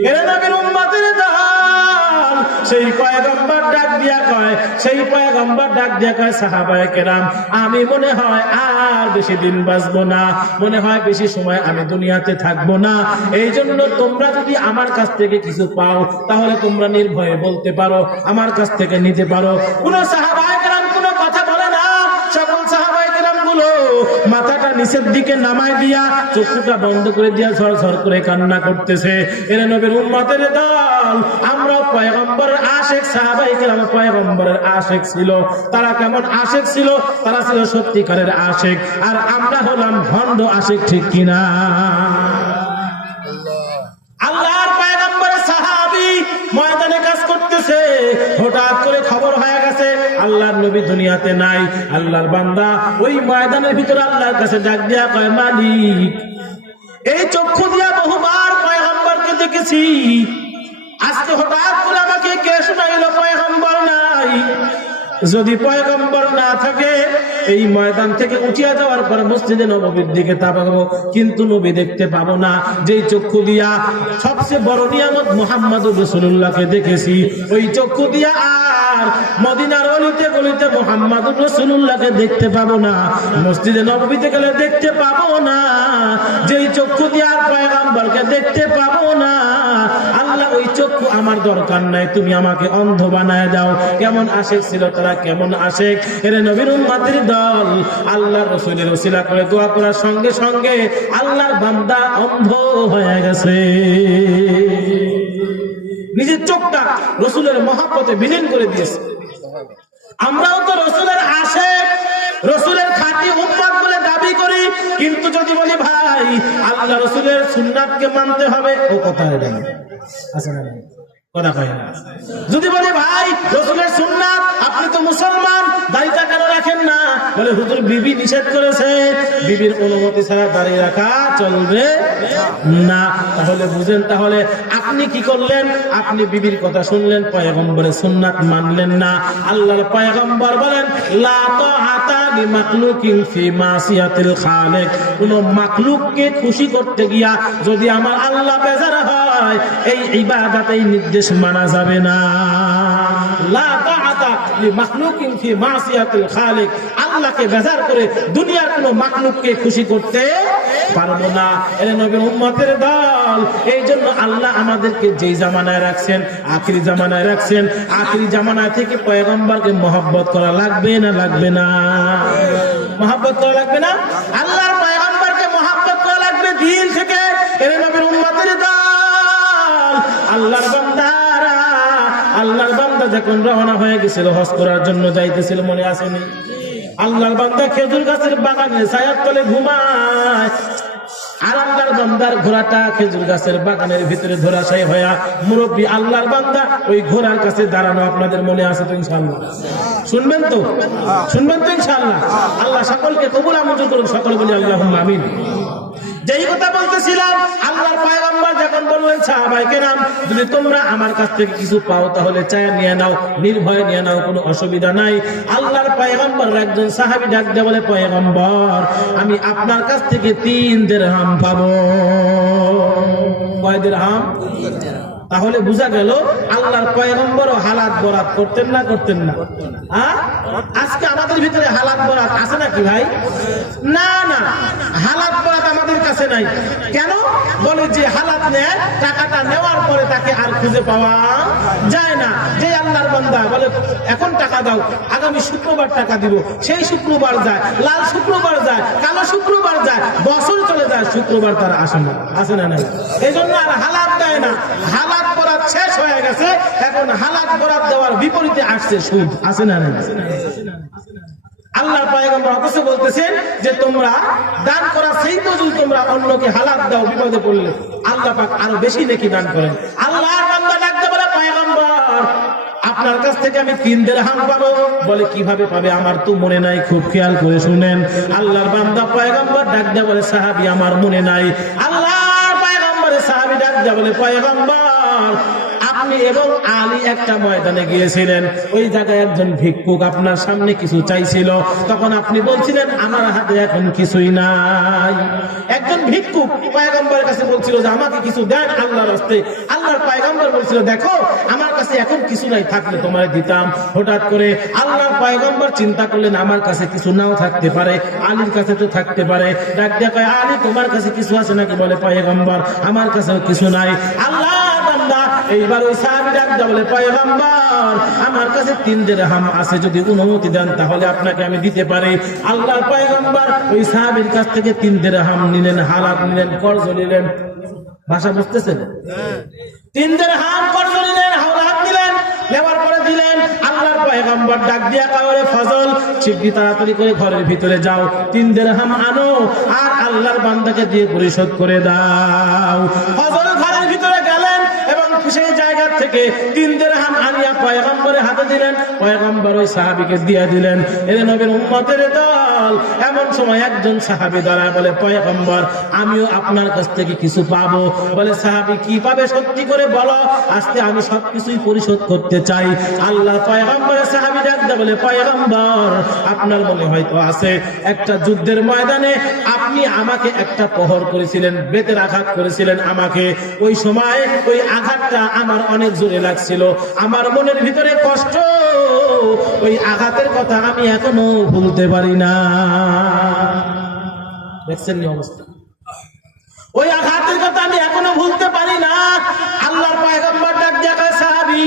এরা নবীর উম্মতের দল। সেই পয়গম্বর ডাক দিয়া কয়, সেই পয়গম্বর ডাক দিয়া কয়, সাহাবায়ে কেরাম, আমি মনে হয় আর বেশি দিন বাঁচবো না, মনে হয় বেশি সময় আমি দুনিয়াতে থাকবো না। এই জন্য তোমরা যদি আমার কাছ থেকে কিছু পাও তাহলে তোমরা নির্ভয়ে বলতে পারো, আমার কাছ থেকে নিতে পারো। কোন সাহাবায়ে কেরাম কোনো কথা বলে না। সকল সাহাবায়ে কেরাম গুলো মাথাটা নিচের দিকে নামাই দিয়া চক্ষুটা বন্ধ করে দিয়া ঝরঝর করে কান্না করতেছে। এর নবীর উম্মতের দল, আমরা পয়গম্বরের আশিক। সাহাবায়ে কেরাম পয়গম্বরের আশিক ছিল। তারা কেমন আশিক ছিল? তারা ছিল সত্যিকারের আশিক, আর আমরা হলাম ভণ্ড আশিক, ঠিক কিনা? আল্লাহর পয়গম্বরের সাহাবী ময়দানে কাজ করতেছে, হঠাৎ করে খবর হয়ে গেছে আল্লাহর নবী দুনিয়াতে নাই। আল্লাহর বান্দা ওই ময়দানের ভিতরে আল্লাহর কাছে ডাক দিয়া কয়, মালিক, এই চক্ষু দিয়া বহুবার পয়গম্বরকে দেখেছি, আজকে হঠাৎ করে আমাকে কে শোনাইল পয়গম্বর নাই? যদি পয়গম্বর না থাকে এই ময়দান থেকে উঠিয়া যাওয়ার পর মসজিদে নববীর দিকে তাকাবো, কিন্তু নবী দেখতে পাবো না। যেই চক্ষু দিয়া সবচেয়ে বড় নিয়ামত মুহাম্মদুর রাসূলুল্লাহকে দেখেছি, ওই চক্ষু দিয়া আর মদিনার অলিতে গলিতে মুহাম্মদুর রাসূলুল্লাহকে দেখতে পাবো না, মসজিদে নববীতে গেলে দেখতে পাবো না। যেই চক্ষু দিয়া আর পয়গম্বরকে দেখতে পাবো না, আল্লাহ ওই চক্ষু আমার দরকার নাই, তুমি আমাকে অন্ধ বানায় দাও। কেমন আশিক ছিল তারা, কেমন আশিক! এরে নবীর উম্মতের দল, আল্লাহর রাসূলের ওসিলা করে দোয়া করার সঙ্গে সঙ্গে আল্লাহর বান্দা অন্ধ হয়ে গেছে। নিজের চোখটা রাসূলের মহব্বতে বিলীন করে দিয়েছে। আমরাও তো রাসূলের আশিক, রাসূলের খাঁটি উম্মত বলে দাবি করি, কিন্তু যদি বলি ভাই আল্লাহ রাসূলের সুন্নাতকে মানতে হবে, ও কথা এটা না, আছে না? কথা কয় না। যদি বলি ভাই রাসূলের সুন্নাত, আপনি তো মুসলমান, দাড়িটা কেন রাখেন না? বলে হুজুর বিবি নিষেধ করেছে, বিবির অনুমতি ছাড়া দাড়ি রাখা চলবে না। তাহলে বুঝেন, তাহলে আপনি কি করলেন? আপনি বিবির কথা শুনলেন, পয়গম্বরের সুন্নাত মানলেন না। আল্লাহর পয়গম্বর বলেন লা তাআতা লিমাখলুকিন ফি মাসিয়াতিল খালিক। কোন মাখলুককে খুশি করতে গিয়া যদি আমার আল্লাহ বেজার হয়, এই ইবাদত, এই নির্দেশ মানা যাবে না। লা তাআতা লিমাখলুকিন ফি মাসিয়াতিল খালিক। আল্লাহকে বেজার করে দুনিয়ার কোন মাখলুককে খুশি করতে পারবো না। এর নবীর উম্মতের দল, এই জন্য আল্লাহ আমাদেরকে যেই জামানায় রাখছেন, আখিরি জামানায় রাখছেন। আখিরি জামানায় থেকে পয়গম্বরকে মহব্বত করা লাগবে না? লাগবে না? মহব্বত করা লাগবে না? আল্লাহর পয়গম্বরকে মহব্বত করা লাগবে দিল থেকে। এর নবীর উম্মতের দল, আল্লাহর বান্দারা, আল্লাহর বান্দা যখন রওনা হয়ে গেছিল হজ করার জন্য যাইতেছিল, মনে আসেনি? আল্লাহর বান্দা খেজুর গাছের বাগানে ছায়ার তলে ঘুমায়, আর আল্লাহর বান্দার ঘোড়াটা খেজুর গাছের বাগানের ভিতরে ধরাশায়ী হয়ে মুরব্বী আল্লাহর বান্দা ওই ঘোড়ার কাছে দাঁড়ানো। আপনাদের মনে আছে তো ইনশাআল্লাহ? শুনবেন তো? শুনবেন তো ইনশাআল্লাহ? আল্লাহ সকলকে কবুল মঞ্জুর করুন, সকল বলি আল্লাহুম্মা আমিন। যেই কথা বলতেছিলাম, আল্লাহর পয়গম্বর যখন বললেন সাহাবায়ে কেরাম, যদি তোমরা আমার কাছ থেকে কিছু পাও তাহলে চায় নিয়ে নাও, নির্ভয়ে নিয়ে নাও, কোনো অসুবিধা নাই। আল্লাহর পয়গম্বর একজন সাহাবী ডাক দিয়ে বলে, পয়গম্বর আমি আপনার কাছ থেকে 3 দিরহাম পাবো। কয় দিরহাম? তাহলে বোঝা গেল আল্লাহর পয়গম্বরও হালাত বরাত করতেন না? করতেন না? আজকে আমাদের ভিতরে হালাত বরাত আছে নাকি ভাই? না না, হালাত বরাত আমাদের কাছে নাই। কেন? বলে যে হালাত নেয়, টাকাটা নেওয়ার পরে তাকে আর খুঁজে পাওয়া যায় না। যে আল্লাহর বান্দা বলে এখন টাকা দাও, আগামী শুক্রবার টাকা দিব, সেই শুক্রবার যায়, লাল শুক্রবার যায়, কালো শুক্রবার যায়, বছর চলে যায়, শুক্রবার তার আসে না। আসে না? নাই। এই জন্য আর হালাত দেয় না। হালাত বরাত শেষ হয়ে গেছে, এখন হালাত বরাত দেওয়ার বিপরীতে আসছে সুদ। আছে না? নাই। আল্লাহর পয়গম্বর অথচ বলতেছেন যে তোমরা দান করা সেই তো যদি তোমরা অন্যকে হালাত দাও, বিপদে পড়লে আল্লাহ পাক আরো বেশি নেকি দান করেন। আল্লাহর বান্দা ডাকতে বলে, পয়গম্বর আপনার কাছ থেকে আমি 3 দিরহাম পাবো। বলে কিভাবে পাবে? আমার তো মনে নাই। খুব খেয়াল করে শুনেন, আল্লাহর বান্দা পয়গম্বর ডাক দিয়ে বলে, সাহাবী আমার মনে নাই। আল্লাহর পয়গম্বরের সাহাবী ডাক দিয়ে বলে, পয়গম্বর আপনি এবং আলী একটা ময়দানে গিয়েছিলেন, ওই জায়গায় একজন ভিক্ষুক আপনার সামনে কিছু চাইছিল, তখন আপনি বলছিলেন আমার হাতে এখন কিছুই নাই। একজন ভিক্ষুক পয়গম্বরের কাছে বলছিল যে আমাকে কিছু দেন আল্লাহর রাস্তায়। আল্লাহর পয়গম্বর বলছিল দেখো আমার কাছে এখন কিছু নাই, থাকলে তোমায় দিতাম। হঠাৎ করে আল্লাহর পয়গম্বর চিন্তা করলেন আমার কাছে কিছু নাও থাকতে পারে, আলীর কাছে তো থাকতে পারে। ডাক দিয়ে কয়, আলী তোমার কাছে কিছু আছে নাকি? বলে পয়গম্বর আমার কাছেও কিছু নাই। আল্লাহ বান্দা এইবার ওই সাহাবী ডাক দিয়ে বলে, পয়গম্বর আমার কাছে 3 দিরহাম আছে, যদি অনুমতি দেন তাহলে আপনাকে আমি দিতে পারি। আল্লাহর পয়গম্বর ওই সাহাবীর কাছ থেকে 3 দিরহাম নিলেন, হালাত নিলেন, কর্জ নিলেন। ভাষা বুঝতেছেন? 3 দিরহাম কর্জ নিলেন, হালাত নিলেন, নেওয়ার পরে দিলেন। আল্লাহর পয়গম্বর ডাক দিয়া কয়, ফজল শিগগির তাড়াতাড়ি করে ঘরের ভিতরে যাও, 3 দিরহাম আনো আর আল্লাহর বান্দাকে দিয়ে পরিশোধ করে দাও। ফজল ঘরের ভিতরে গেলেন এবং সেই জায়গা থেকে 3 দিরহাম আনিয়া পয়গম্বরের হাতে দিলেন, পয়গম্বর ওই সাহাবীকে দিয়ে দিলেন। এর নবীর উম্মতের দল। এমন সময় একজন সাহাবী দাঁড়ায় বলে, পয়গম্বর আমিও আপনার কাছ থেকে কিছু পাবো। বলে সাহাবী কি পাবে সত্যি করে বলো, আজকে আমি সবকিছুই পরিশোধ করতে চাই। আল্লাহ পয়গম্বরের সাহাবী ডাকতে বলে, পয়গম্বর আপনার মনে হয়তো আছে একটা যুদ্ধের ময়দানে আপনি আমাকে একটা প্রহর করেছিলেন, বেতের আঘাত করেছিলেন আমাকে। ওই সময় ওই আঘাতটা আমার অনেক জোরে লাগছিল, আমার মনের ভিতরে কষ্ট, ওই আঘাতের কথা আমি এখনো ভুলতে পারি না। দেখছেন কি অবস্থা? ওই আঘাতের কথা আমি এখনো ভুলতে পারি না। আল্লাহর পয়গম্বর ডাক দেখায়, সাহাবী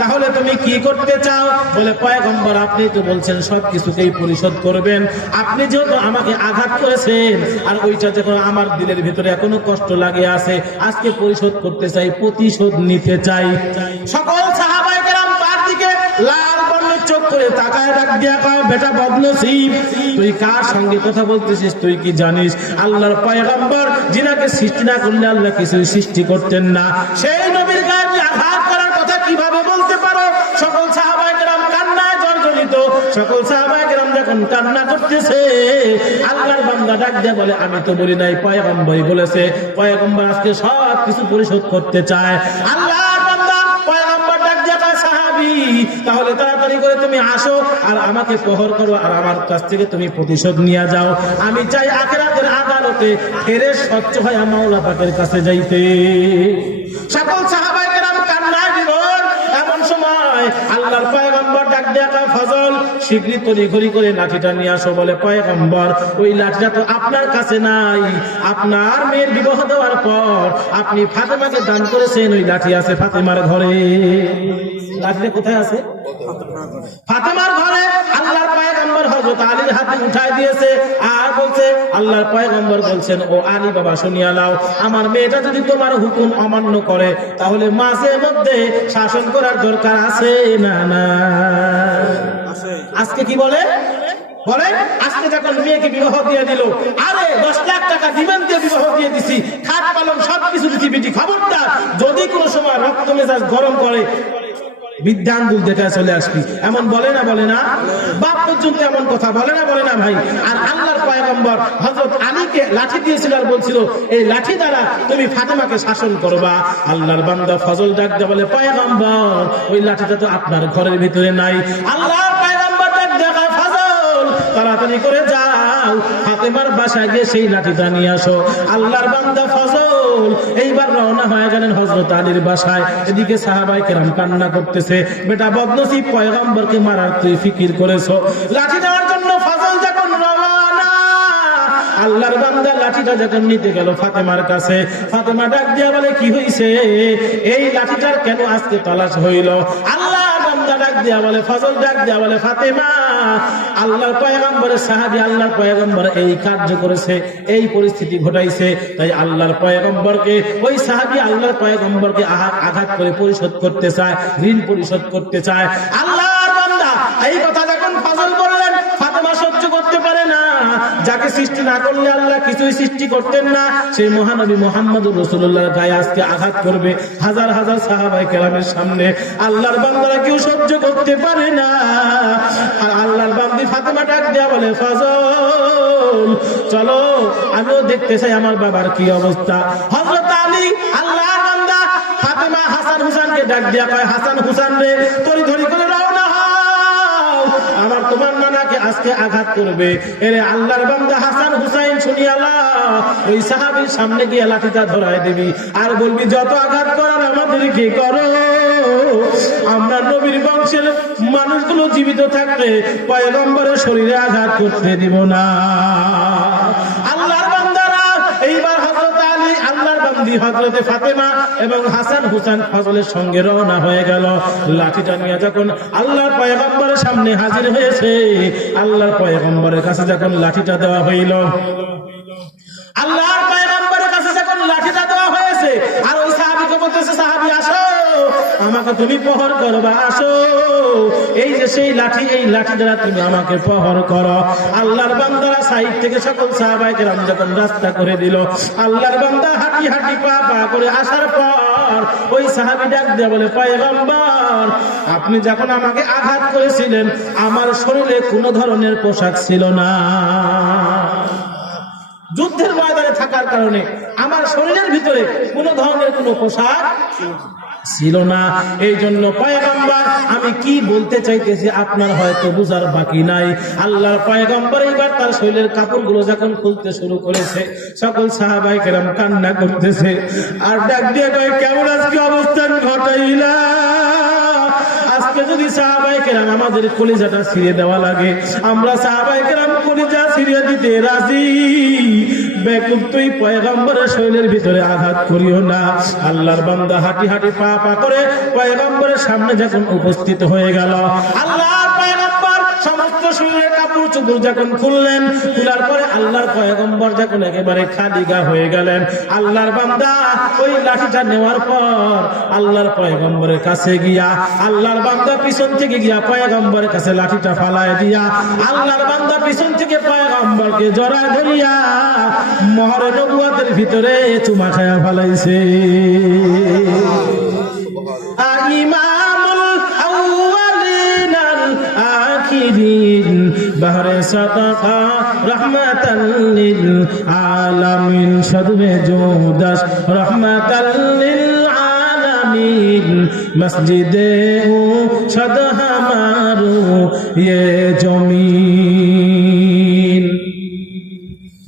তাহলে তুমি কি করতে চাও? বলে পয়গম্বর আপনি তো বলছেন সবকিছুকেই পরিশোধ করবেন, আপনি যেহেতু আমাকে আঘাত করেছেন আর ওইটা যখন আমার দিলের ভিতরে এখনো কষ্ট লাগে আছে, আজকে পরিশোধ করতে চাই, প্রতিশোধ নিতে চাই। সকল সাহাবায়ে কেরাম তার দিকে লাল বর্ণের চোখ করে তাকায় ডাক দিয়া কয়, বেটা বদনসিব তুই কার সঙ্গে কথা বলতেছিস, তুই কি জানিস আল্লাহর পয়গম্বর যিনাকে সৃষ্টি না করলে আল্লাহ কিছুই সৃষ্টি করতেন না, সেই নবীর গায়ে আঘাত করার কথা কিভাবে বলতে পারো? সকল সাহাবায়ে কেরাম কান্নায় জর্জরিত। সকল সাহাবায়ে কেরাম যখন কান্না করতেছে, আল্লাহর বান্দা ডাক দিয়ে বলে, আমি তো বলি নাই, পয়গম্বরই বলেছে। পয়গম্বর আজকে সব কিছু পরিশোধ করতে চায়। আল্লাহর বান্দা পয়গম্বর ডাক দিয়ে কয়, সাহাবী তাহলে তাড়াতাড়ি করে তুমি আসো আর আমাকে প্রহর করো আর আমার কাছ থেকে তুমি প্রতিশোধ নিয়ে যাও। আমি চাই আখিরাতের আদালতে ফেরে স্বচ্ছ হয়ে মাওলা পাকের কাছে যাইতে। সকল সাহাবায়ে কেরাম কান্নায় বিভোর। এমন সময় আল্লাহর পয়গম্বর ডাক দিয়ে কয়, ফজল শীঘ্রই তড়িঘড়ি করে লাঠিটা নিয়ে আসো। বলে পয়গম্বর ওই লাঠিটা তো আপনার কাছে নাই, আপনার মেয়ের বিবাহ দেওয়ার পর আপনি ফাতেমাকে দান করেছেন, ওই লাঠি আছে ফাতেমার ঘরে। লাঠিটা কোথায় আছে? ফাতেমার ঘরে। আল্লাহর পয়গম্বর হযরত আলীর হাতে উঠায় দিয়েছে আর বলছে, আল্লাহর পয়গম্বর বলছেন, ও আলী বাবা শুনিয়া নাও, আমার মেয়েটা যদি তোমার হুকুম অমান্য করে তাহলে মাঝে মধ্যে শাসন করার দরকার আছে না? না আজকে কি বলে বলে আজকে যখন মেয়েকে বিবাহ দিয়ে দিল, আরে 10 লাখ টাকা দিবেন দিয়ে বিবাহ দিয়ে দিছি, খাট পালন সবকিছু দিছি, বিটি খবরদার যদি কোনো সময় রক্ত মেজাজ গরম করে বিদ্যাঙ্গুল দেখা চলে আসবি, এমন বলে না? বলে না? বাপ পর্যন্ত এমন কথা বলে না? বলে না ভাই? আর আল্লাহর পয়গম্বর হযরত আলীকে লাঠি দিয়েছিল আর বলছিল, এই লাঠি দ্বারা তুমি ফাতেমাকে শাসন করবা। আল্লাহর বান্দা ফজল ডাক দিয়ে বলে, পয়গম্বর ওই লাঠিটা তো আপনার ঘরের ভিতরে নাই। আল্লাহর পয়গম্বর ডাক দেখায়, ফজল তাড়াতাড়ি করে যাও, ফাতেমার বাসায় গিয়ে সেই লাঠিটা নিয়ে আসো। আল্লাহর বান্দা ফজল এইবার রওনা হয়ে গেলেন হযরত আলীর বাসায়। এদিকে সাহাবায়ে কেরাম কান্না করতেছে, বেটা বদনসিব পয়গম্বরকে মারার তুই ফিকির করেছো। লাঠি নেওয়ার জন্য ফজল যখন রওনা, আল্লাহর বান্দা লাঠিটা যখন নিতে গেল ফাতেমার কাছে, ফাতেমা ডাক দিয়া বলে, কি হইছে? এই লাঠিটার কেন আজকে তালাশ হইল? আল্লাহর বান্দা ডাক দিয়া বলে, ফজল ডাক দিয়া বলে, ফাতেমা আল্লাহর পয়গম্বরের সাহাবী, আল্লাহর পয়গম্বর এই কার্য করেছে, এই পরিস্থিতি ঘটাইছে, তাই আল্লাহর পয়গম্বরকে ওই সাহাবী আল্লাহর পয়গম্বরকে আঘাত করে পরিশোধ করতে চায়, ঋণ পরিশোধ করতে চায়। আল্লাহর বান্দা এই কথা যখন ফজল বললেন, ফাতেমা সহ্য করতে পারে না। যাকে সৃষ্টি না করলে আল্লাহ কিছুই সৃষ্টি করতেন না, সেই মহানবী মুহাম্মদুর রাসূলুল্লাহর গায়ে আজকে আঘাত করবে হাজার হাজার সাহাবায়ে কেরামের সামনে। আল্লাহর বান্দারা কেউ সহ্য করতে পারে না। আর আল্লাহর বান্দি ফাতেমা ডাক দেয়া বলে, ফজল চলো আমিও দেখতে চাই আমার বাবার কি অবস্থা। হযরত আলী আল্লাহর বান্দা ফাতেমা হাসান হুসাইনকে ডাক দেয়া কয়, হাসান হুসাইন রে তড়িঘড়ি করে রওনা হও, আমার তোমার নানাকে আজকে আঘাত করবে। এরে আল্লাহর বান্দা হাসান হুসাইন শুনিয়ালা ওই সাহাবীর সামনে গিয়ে লাঠিটা ধরায় দিবি আর বলবি, যত আঘাত করার আমাদেরকে করো, আমরা নবীর বংশের মানুষগুলো জীবিত থাকলে পয়গম্বরের শরীরে আঘাত করতে দিব না। আল্লাহর বান্দারা এইবার হযরত আলী, আল্লাহর বান্দি হযরতে ফাতেমা এবং হাসান হুসাইন ফজলের সঙ্গে রওনা হয়ে গেল। লাঠিটা নিয়ে যখন আল্লাহর পয়গম্বরের সামনে হাজির হয়েছে, আল্লাহর পয়গম্বরের কাছে যখন লাঠিটা দেওয়া হইল, আল্লাহর পয়গম্বরের কাছে যখন লাঠিটা দেওয়া হয়েছে, আর ওই সাহাবীকে বলতেছে, সাহাবী আসো আমাকে তুমি প্রহর করবা, আসো এই যে সেই লাঠি, এই লাঠি দ্বারা তুমি আমাকে প্রহার করো। আল্লাহর বান্দারা সাইড থেকে সকল সাহাবায়ে কেরাম যখন রাস্তা করে দিল, আল্লাহর বান্দা হাঁটি হাঁটি পা পা করে আসার পর ওই সাহাবী ডাক দিয়ে বলে, পয়গম্বর আপনি যখন আমাকে আঘাত করেছিলেন আমার শরীরে কোনো ধরনের পোশাক ছিল না। যুদ্ধের ময়দানে থাকার কারণে আমার শরীরের ভিতরে কোনো ধরনের কোনো পোশাক ছিল না। এই জন্য পয়গম্বর আমি কি বলতে চাইতেছি আপনার হয়তো বুঝার বাকি নাই। আল্লাহর পয়গম্বর এইবার তার শরীরের কাপড়গুলো যখন খুলতে শুরু করেছে, সকল সাহাবায়ে কেরাম কান্না করতেছে আর ডাক দিয়ে কয়, কেমন আজকে অবস্থান ঘটাইলা? আজকে যদি সাহাবায়ে কেরাম আমাদের কলিজাটা ছিঁড়ে দেওয়া লাগে, আমরা সাহাবায়ে কেরাম কলিজা ছিঁড়ে দিতে রাজি। বেকুব তুই পয়গম্বরের শরীরের ভিতরে আঘাত করিও না। আল্লাহর বান্দা হাঁটি হাঁটি পা পা করে পয়গম্বরের সামনে যখন উপস্থিত হয়ে গেল, আল্লাহর পয়গম্বর সমস্ত শরীরের কাপড় চোপড় যখন খুললেন, খোলার পরে আল্লাহর পয়গম্বর যখন একেবারে খালি গা হয়ে গেলেন, আল্লাহর বান্দা ওই লাঠিটা নেওয়ার পর আল্লাহর পয়গম্বরের কাছে গিয়া, আল্লাহর বান্দা পিছন থেকে গিয়া পয়গম্বরের কাছে লাঠিটা ফালায় দিয়া, আল্লাহর বান্দা পিছন থেকে পয়গম্বরকে জড়ায় ধরিয়া মহরে নবুয়তের ভিতরে চুমা খায়া ফালাইছে। ইমামুল আউয়ালিন আল আখিরিন বাহরে সাতাকা রাহমাতাল লিল আলামিন শাদবে জুদাস রাহমাতাল লিল আলামিন মসজিদে ও শাদ হামারু ইয়ে জমিন।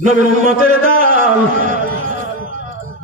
নবীর উম্মতের দল